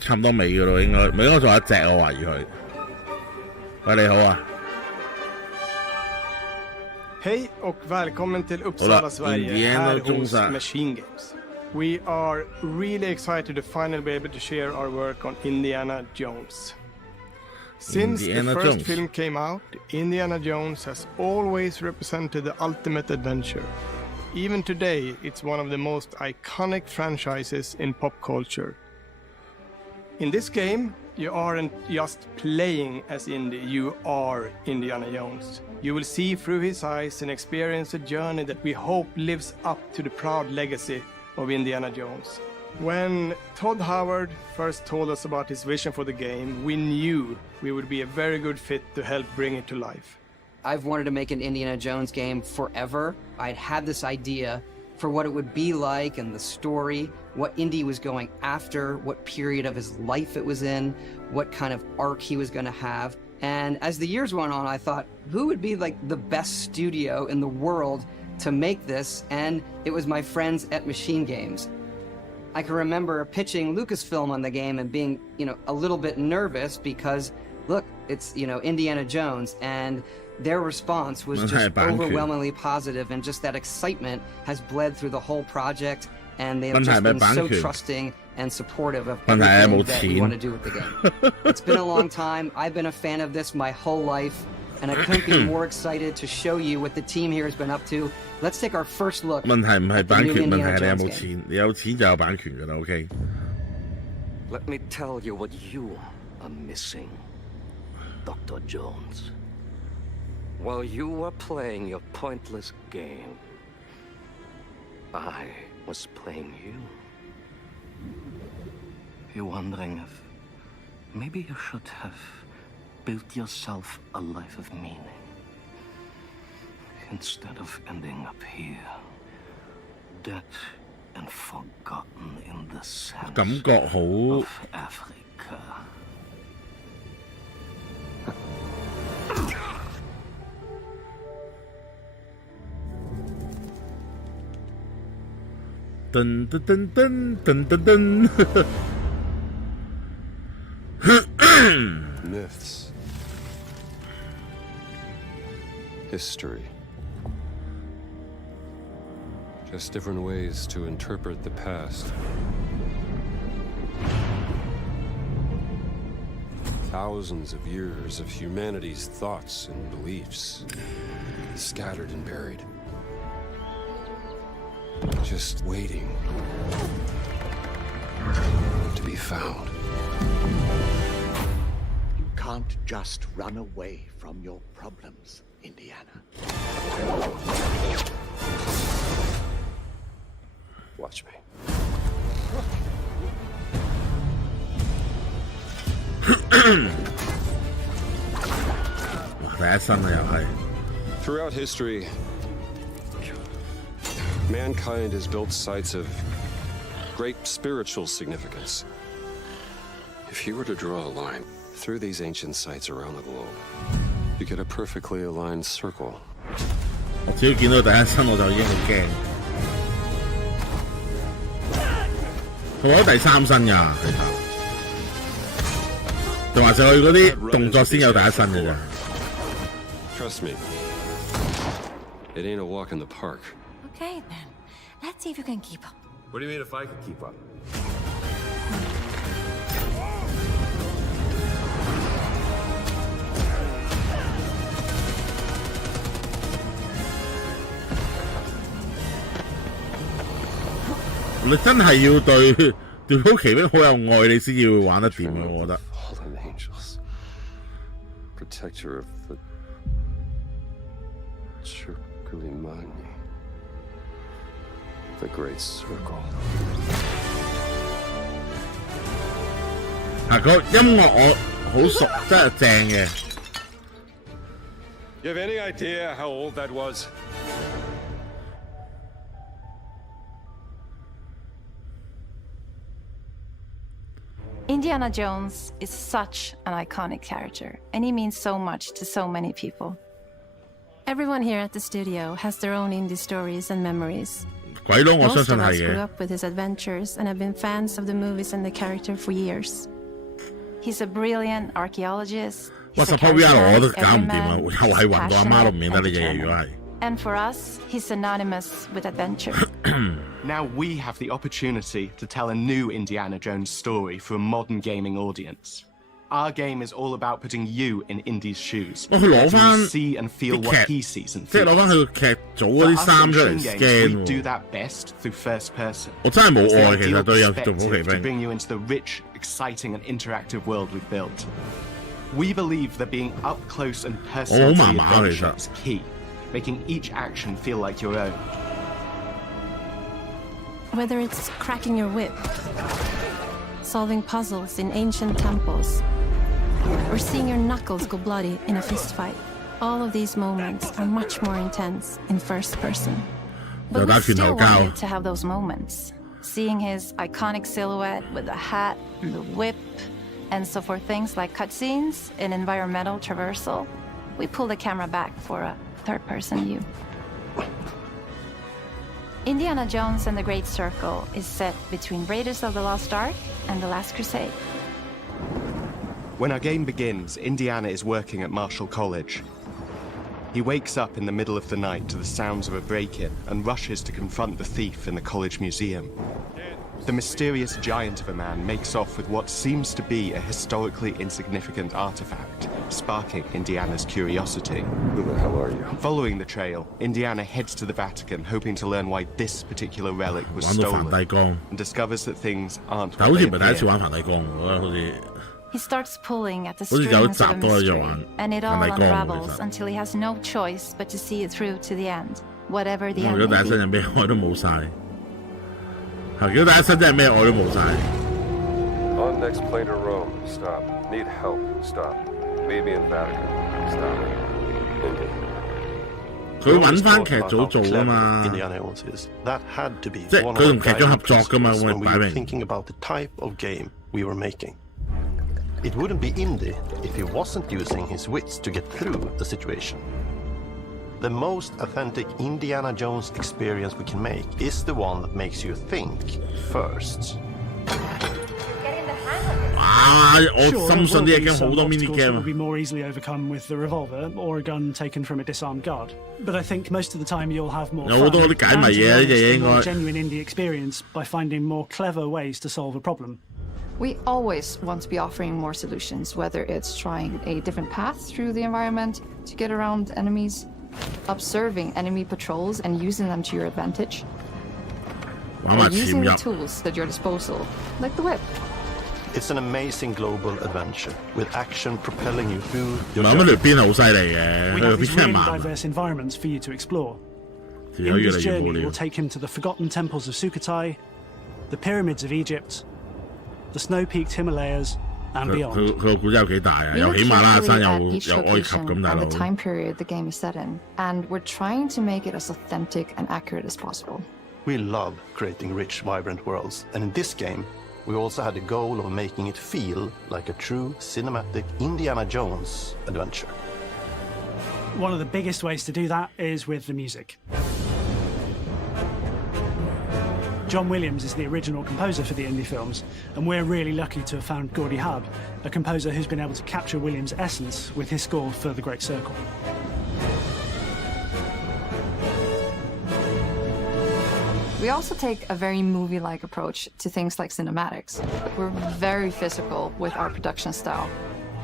差唔多尾嘅咯，應該仲有一隻我懷疑佢。喂，你好啊！ Hej och välkommen till Uppsala, Sverige, här hos Machine Games. We are really excited to finally be able to share our work on Indiana Jones. Since the first film came out, Indiana Jones has always represented the ultimate adventure. Even today, it's one of the most iconic franchises in pop culture. In this game, you aren't just playing as Indy, you are Indiana Jones. You will see through his eyes and experience a journey that we hope lives up to the proud legacy of Indiana Jones. When Todd Howard first told us about his vision for the game, we knew we would be a very good fit to help bring it to life. I've wanted to make an Indiana Jones game forever. I'd had this idea for what it would be like and the story, what Indy was going after, what period of his life it was in, what kind of arc he was going to have. And as the years went on, I thought, who would be like the best studio in the world to make this? And it was my friends at Machine Games. I can remember pitching Lucasfilm on the game and being, a little bit nervous because, look, it's, Indiana Jones, and their response was just overwhelmingly positive, and just that excitement has bled through the whole project, and they've just been so trusting and supportive of everything that we want to do with the game. It's been a long time. I've been a fan of this my whole life, and I couldn't be more excited to show you what the team here has been up to. Let's take our first look. 問題唔係版權，問題係你有冇錢。你有錢就有版權㗎啦 ，OK。 Let me tell you what you are missing, Dr. Jones. While you were playing your pointless game, I was playing you. You're wondering if maybe you should have built yourself a life of meaning instead of ending up here, dead and forgotten in the sands of Africa. Dun dun dun dun dun dun dun. Myths. History. Just different ways to interpret the past. Thousands of years of humanity's thoughts and beliefs, scattered and buried. Just waiting to be found. You can't just run away from your problems, Indiana. Watch me. 第一身啊又係。Throughout history, mankind has built sites of great spiritual significance. If you were to draw a line through these ancient sites around the globe, you get a perfectly aligned circle. 我只要見到第一身我就已經好驚。佢話咗第三身㗎，定還是佢嗰啲動作先有第一身嘅啫。Trust me, it ain't a walk in the park. Okay, then. Let's see if you can keep up. What do you mean if I can keep up? 你真係要對好奇兵好有愛，你先至會玩得掂嘅，我覺得。Fallen angels, protector of the Circulimani, the Great Circle. 個音樂我好熟，真係正嘅。You have any idea how old that was? Indiana Jones is such an iconic character, and he means so much to so many people. Everyone here at the studio has their own indie stories and memories. Most of us grew up with his adventures and have been fans of the movies and the character for years. He's a brilliant archaeologist. He's a charismatic everyman, he's passionate and determined. And for us, he's synonymous with adventure. Now we have the opportunity to tell a new Indiana Jones story for a modern gaming audience. Our game is all about putting you in Indy's shoes, letting you see and feel what he sees and feels. For us in games, we do that best through first person. It's the ideal perspective to bring you into the rich, exciting and interactive world we've built. We believe that being up close and personal to the adventure is key, making each action feel like your own. Whether it's cracking your whip, solving puzzles in ancient temples, or seeing your knuckles go bloody in a fistfight, all of these moments are much more intense in first person. But we still wanted to have those moments. Seeing his iconic silhouette with the hat and the whip, and so for things like cutscenes and environmental traversal, we pull the camera back for a third-person view. Indiana Jones and the Great Circle is set between Raiders of the Lost Ark and The Last Crusade. When our game begins, Indiana is working at Marshall College. He wakes up in the middle of the night to the sounds of a break-in and rushes to confront the thief in the college museum. The mysterious giant of a man makes off with what seems to be a historically insignificant artifact, sparking Indiana's curiosity. Who the hell are you? Following the trail, Indiana heads to the Vatican, hoping to learn why this particular relic was stolen, and discovers that things aren't what they appear. He starts pulling at the strings of a mystery, and it all unravels until he has no choice but to see it through to the end, whatever the end may be. On next plane to Rome, stop. Need help, stop. Maybe in Vatican, stop. Indy. 佢揾翻劇組做㗎嘛， That had to be 即係佢同劇組合作㗎嘛，我哋擺明。 Thinking about the type of game we were making. It wouldn't be Indy if he wasn't using his wits to get through the situation. The most authentic Indiana Jones experience we can make is the one that makes you think first. 我深信啲嘢經好多 mini game will be more easily overcome with the revolver or a gun taken from a disarmed guard. But I think most of the time you'll have more fun and more genuine indie experience by finding more clever ways to solve a problem. We always want to be offering more solutions, whether it's trying a different path through the environment to get around enemies, observing enemy patrols and using them to your advantage, or using the tools at your disposal, like the whip. It's an amazing global adventure, with action propelling you through your We have these really diverse environments for you to explore. Indy's journey will take him to the forgotten temples of Sukhothai, the pyramids of Egypt, the snow-peaked Himalayas, and beyond. 佢個古仔有幾大啊？有喜馬拉雅山，有埃及咁大佬。 and the time period the game is set in, and we're trying to make it as authentic and accurate as possible. We love creating rich, vibrant worlds, and in this game, we also had the goal of making it feel like a true cinematic Indiana Jones adventure. One of the biggest ways to do that is with the music. John Williams is the original composer for the indie films, and we're really lucky to have found Gordy Hub, a composer who's been able to capture Williams' essence with his score for The Great Circle. We also take a very movie-like approach to things like cinematics. We're very physical with our production style.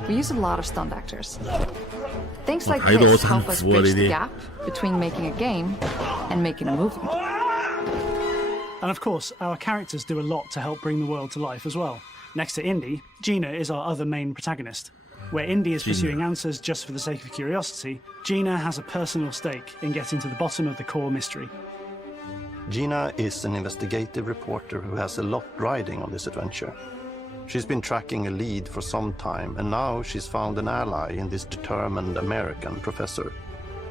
We use a lot of stunt actors. Things like this help us bridge the gap between making a game and making a movie. And of course, our characters do a lot to help bring the world to life as well. Next to Indy, Gina is our other main protagonist. Where Indy is pursuing answers just for the sake of curiosity, Gina has a personal stake in getting to the bottom of the core mystery. Gina is an investigative reporter who has a lot riding on this adventure. She's been tracking a lead for some time, and now she's found an ally in this determined American professor.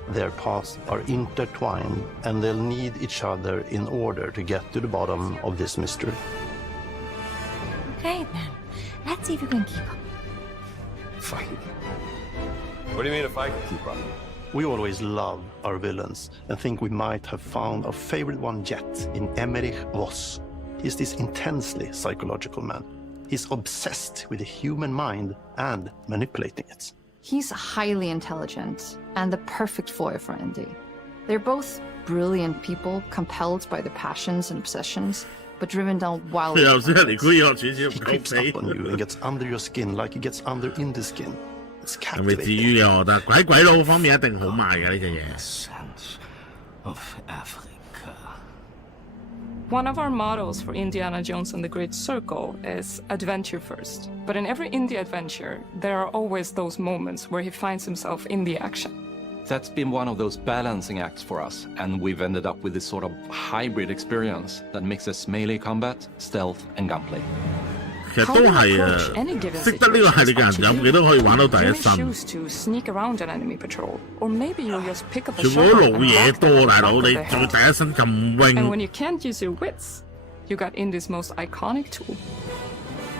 Their paths are intertwined, and they'll need each other in order to get to the bottom of this mystery. Okay, then. Let's see if you can keep up. Fight. What do you mean if I can keep up? We always love our villains and think we might have found our favorite one yet in Emmerich Voss. He's this intensely psychological man. He's obsessed with the human mind and manipulating it. He's highly intelligent and the perfect foil for Indy. They're both brilliant people, compelled by their passions and obsessions, but driven down wildly. He creeps up on you and gets under your skin like he gets under Indy's skin. It's captivating. Of Africa. One of our mottos for Indiana Jones and the Great Circle is adventure first. But in every indie adventure, there are always those moments where he finds himself in the action. That's been one of those balancing acts for us, and we've ended up with this sort of hybrid experience that mixes melee combat, stealth, and gunplay. 其實都係識得呢個系列嘅人有幾多可以玩到第一身？全部都老嘢多，大佬你做第一身咁 wing。And when you can't use your wits, you got Indy's most iconic tool.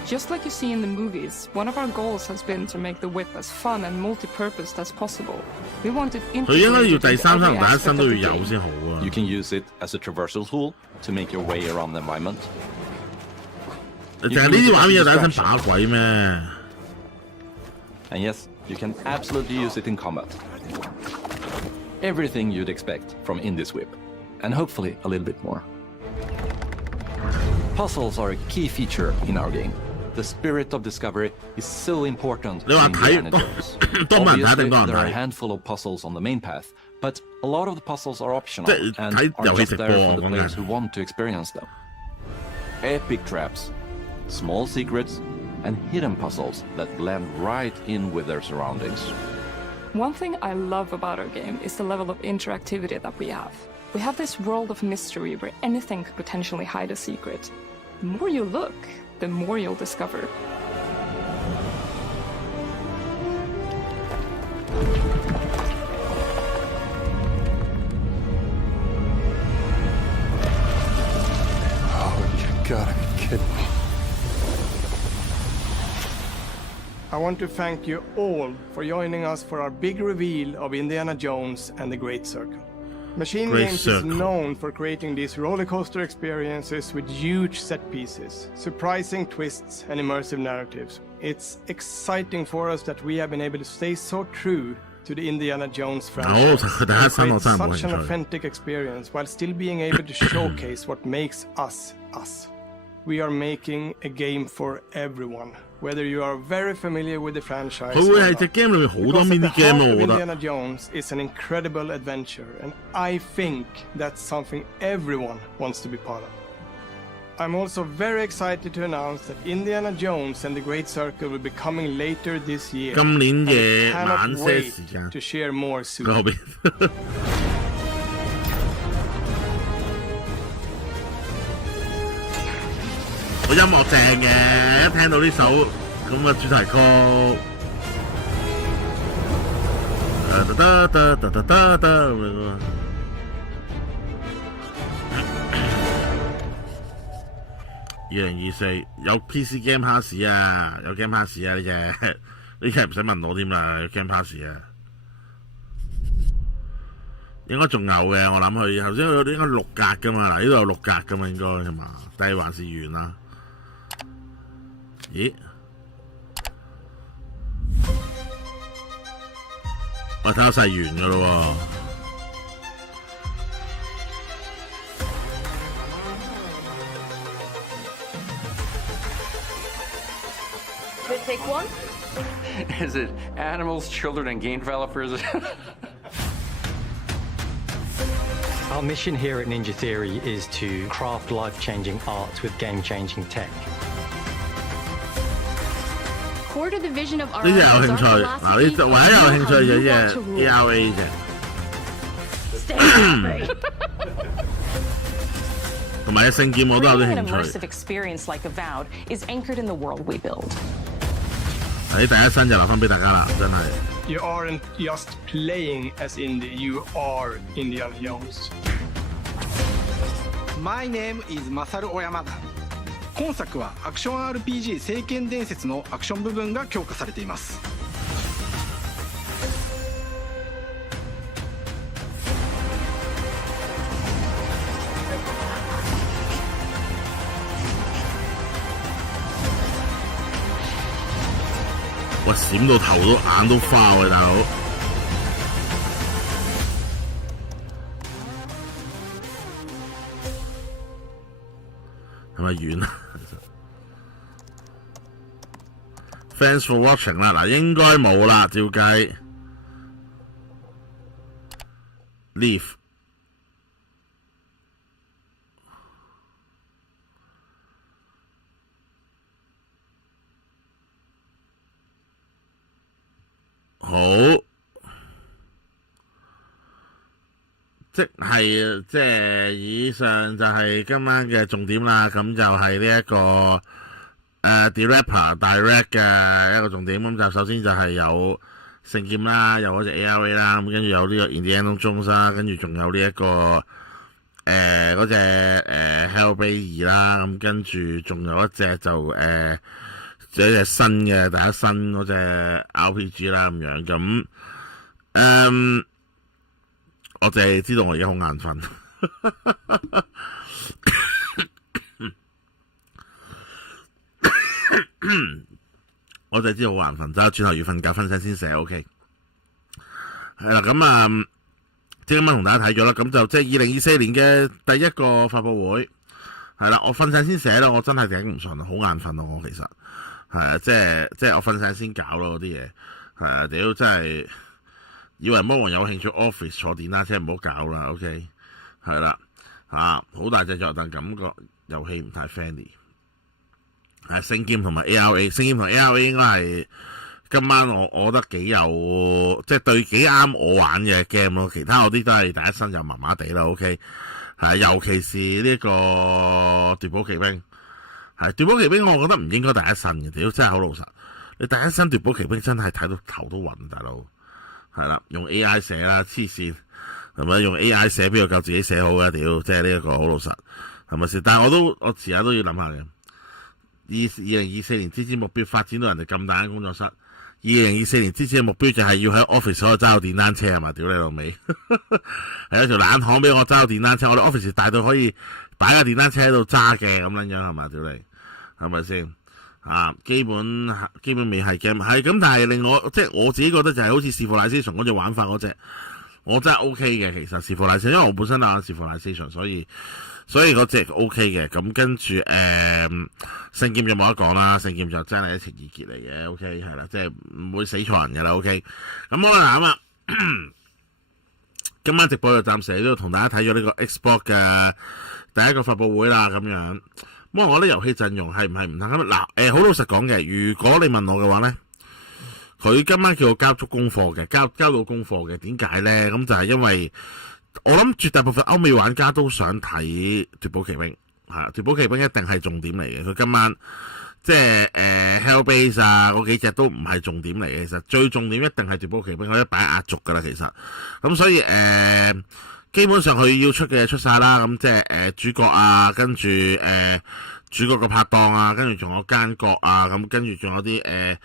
Just like you see in the movies, one of our goals has been to make the whip as fun and multi-purposed as possible. We wanted integrated into every aspect of the game. You can use it as a traversal tool to make your way around the environment. 就係呢啲畫面有第一身把鬼咩 ？And yes, you can absolutely use it in combat. Everything you'd expect from Indy's whip, and hopefully a little bit more. Puzzles are a key feature in our game. The spirit of discovery is so important to Indiana Jones. Obviously, there are a handful of puzzles on the main path, but a lot of the puzzles are optional and are just there for the players who want to experience them. Epic traps, small secrets, and hidden puzzles that blend right in with their surroundings. One thing I love about our game is the level of interactivity that we have. We have this world of mystery where anything could potentially hide a secret. The more you look, the more you'll discover. Oh, you gotta be kidding me. I want to thank you all for joining us for our big reveal of Indiana Jones and the Great Circle. Machine Games is known for creating these rollercoaster experiences with huge set pieces, surprising twists, and immersive narratives. It's exciting for us that we have been able to stay so true to the Indiana Jones franchise and create such an authentic experience while still being able to showcase what makes us us. We are making a game for everyone, whether you are very familiar with the franchise or not. Because at the heart of Indiana Jones is an incredible adventure, and I think that's something everyone wants to be part of. I'm also very excited to announce that Indiana Jones and the Great Circle will be coming later this year. And I cannot wait to share more soon. 個音樂正嘅，一聽到呢首咁嘅主題曲。2024有 PC Game Pass 啊，有 Game Pass 啊，呢隻唔使問我添啦，有 Game Pass 啊，應該仲有嘅，我諗佢頭先佢應該6格噶嘛，嗱呢度有6格噶嘛，應該係嘛？但係還是完啦？咦？我睇下細完噶咯喎。Should I take one? Is it animals, children, and game developers? Our mission here at Ninja Theory is to craft life-changing art with game-changing tech. Core to the vision of our 呢隻有興趣，嗱呢隻唯一有興趣就係 ERA 啫。同埋聖劍我都有啲興趣。Immersive experience like Avowed is anchored in the world we build. 喺第一身就留翻俾大家啦，真係。You aren't just playing as Indy, you are Indiana Jones. My name is Masaru Oyamada. 今作はアクション RPG 聖剣伝説のアクション部分が強化されています。哇！閃到頭都眼都花喎，大佬！係咪完啊？Thanks for watching 啦，嗱應該冇啦，照計。Leave。好，即係以上就係今晚嘅重點啦。咁就係呢一個Direct 嘅一個重點。咁就首先就係有聖劍啦，有嗰隻 ARA 啦，咁跟住有呢個 Indiana Jones 啦，跟住仲有呢一個嗰隻Hellblade 2啦，咁跟住仲有一隻就有一隻新嘅第一身嗰隻 RPG 啦咁樣，咁我淨係知道我而家好眼瞓，我就係知道好眼瞓，就轉頭要瞓覺，瞓醒先寫 OK。係啦，咁即係今晚同大家睇咗啦，咁就即係2024年嘅第一個發佈會，係啦，我瞓醒先寫啦，我真係頂唔順，好眼瞓咯，我其實。係啊，即係我瞓醒先搞咯嗰啲嘢，係啊，屌真係以為魔王有興趣 Office 坐電單車唔好搞啦 ，OK， 係啦好大隻作，但感覺遊戲唔太 friendly。係聖劍同埋 ARA， 聖劍同 ARA 應該係今晚我覺得幾有，即係對幾啱我玩嘅 game 咯，其他嗰啲都係第一身就麻麻地啦 ，OK， 係尤其是呢個奪寶奇兵。係奪寶奇兵，我覺得唔應該第一身嘅，屌真係好老實。你第一身奪寶奇兵真係睇到頭都暈，大佬。係啦，用 AI 寫啦，黐線係咪？用 AI 寫邊度夠自己寫好嘅？屌，即係呢一個好老實，係咪先？但係我遲下都要諗下嘅。2024年之前目標發展到人哋咁大間工作室。2024年之前嘅目標就係要喺 office 所有揸個電單車係嘛？屌你老味，係有條冷巷俾我揸個電單車，我哋 office 大到可以擺架電單車喺度揸嘅咁樣係嘛？屌你係咪先？基本未係 game 係咁，但係令我即係我自己覺得就係好似 Civilization 嗰隻玩法嗰隻，我真係 OK 嘅。其實 Civilization 因為我本身打 Civilization， 所以嗰隻 OK 嘅。咁跟住聖劍就冇得講啦，聖劍就真係一情意結嚟嘅 ，OK 係啦，即係唔會死錯人嘅啦 OK。咁好啦，咁啊，今晚直播就暫時喺度同大家睇咗呢個 Xbox 嘅第一個發佈會啦，咁樣。咁我覺得遊戲陣容係唔係唔得咁嗱？好老實講嘅，如果你問我嘅話咧，佢今晚叫我交足功課嘅，交到功課嘅，點解咧？咁就係因為我諗絕大部分歐美玩家都想睇奪寶奇兵，奪寶奇兵一定係重點嚟嘅。佢今晚即係Hellbase 啊嗰幾隻都唔係重點嚟嘅，其實最重點一定係奪寶奇兵，我一擺壓軸㗎啦，其實咁所以基本上佢要出嘅嘢出晒啦，咁即係主角啊，跟住主角嘅拍檔啊，跟住仲有奸角啊，咁跟住仲有啲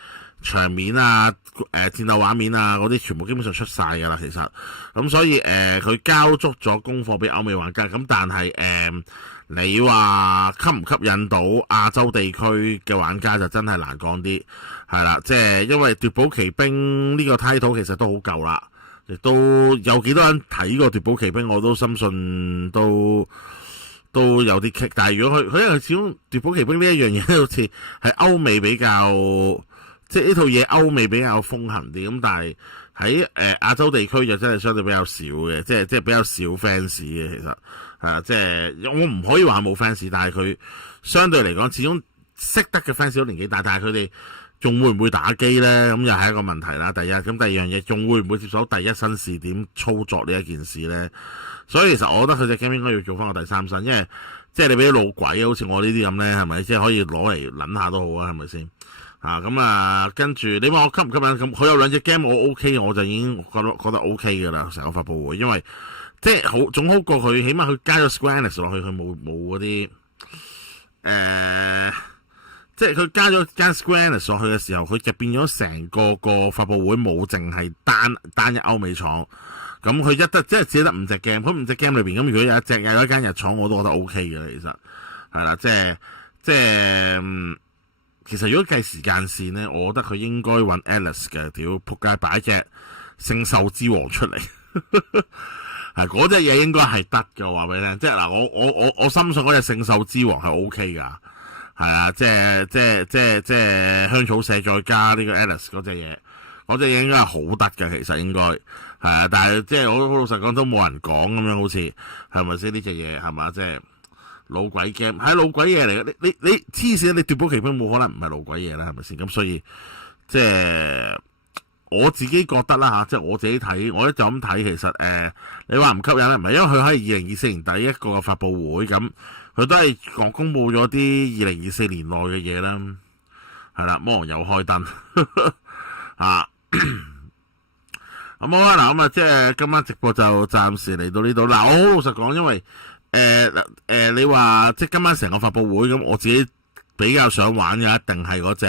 場面啊，戰鬥畫面啊嗰啲全部基本上出晒㗎啦，其實咁所以佢交足咗功課俾歐美玩家，咁但係你話吸唔吸引到亞洲地區嘅玩家就真係難講啲，係啦，即係因為奪寶奇兵呢個 title 其實都好舊啦。亦都有幾多人睇過奪寶奇兵，我都深信都有啲棘。但係如果佢因為始終奪寶奇兵呢一樣嘢好似係歐美比較，即係呢套嘢歐美比較風行啲。咁但係喺亞洲地區就真係相對比較少嘅，即係比較少 fans 嘅其實係即係我唔可以話冇 fans， 但係佢相對嚟講始終識得嘅 fans 都年紀大，但係佢哋仲會唔會打機呢？咁又係一個問題啦。第一，咁第二樣嘢，仲會唔會接手第一身視點操作呢一件事呢？所以其實我覺得佢隻 game 應該要做翻個第三身，因為即係你俾啲老鬼，好似我呢啲咁呢，係咪？即係可以攞嚟撚下都好啊，係咪先？跟住你話我吸唔吸引？咁佢有兩隻 game 我 OK， 我就已經覺得 OK 㗎啦，成個發佈會，因為即係好總好過佢，起碼佢加咗 Square Enix 落去，佢冇嗰啲即係佢加 Square Enix 上去嘅時候，佢就變咗成個發佈會冇淨係單一歐美廠，咁佢即係只得5隻 game，佢5隻 game 裏邊，咁如果有一間日廠，我都覺得 OK 嘅，其實係啦，即係其實如果計時間線咧，我覺得佢應該揾 Alice 嘅，屌仆街擺隻聖獸之王出嚟，係嗰隻嘢應該係得嘅，話俾你聽，即係嗱，我深信嗰隻聖獸之王係 OK 噶。係啊，即係香草社再加呢個 Alice 嗰隻嘢應該係好得嘅，其實應該係啊，但係即係我好老實講都冇人講咁樣，好似係咪先呢隻嘢係嘛？即係老鬼 game 係老鬼嘢嚟嘅，你黐線，你奪寶奇兵冇可能唔係老鬼嘢啦，係咪先？咁所以即係我自己覺得啦嚇，即係我自己睇，我就咁睇，其實你話唔吸引咧，唔係因為佢喺2024年第一個嘅發佈會咁。佢都係公佈咗啲2024年內嘅嘢啦，係啦，魔王又開燈啊！咁好啦，嗱咁啊，即係今晚直播就暫時嚟到呢度。嗱，我好老實講，因為你話即係今晚成個發佈會咁，我自己比較想玩嘅一定係嗰隻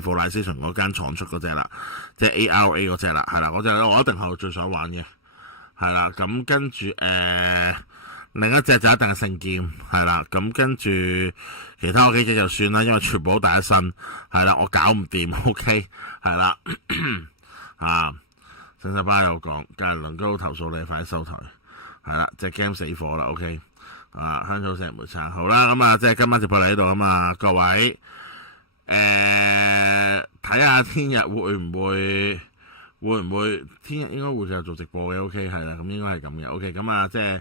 Civilization 嗰間廠出嗰隻啦，即係 ARA 嗰隻啦，係啦，嗰隻我一定係最想玩嘅，係啦，咁跟住另一隻就一定係聖劍，係啦，咁跟住其他嗰幾隻就算啦，因為全部都第一身，係啦，我搞唔掂 ，OK， 係啦，聖十巴有講，隔日鄰居投訴你，快啲收台，係啦，隻 game 死火啦 ，OK， 香草石梅橙，好啦，咁啊，即係今晚直播嚟呢度啊嘛，各位，睇下聽日會唔會聽日應該會繼續做直播嘅 ，OK， 係啦，咁應該係咁嘅 ，OK， 咁啊，即係。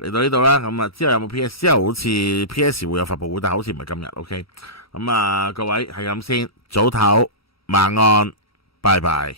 嚟到呢度啦，咁啊之後有冇 PS？ 之後好似 PS 會有發佈會，但係好似唔係今日 ，OK。咁啊各位係咁先，早唞，晚安，拜拜。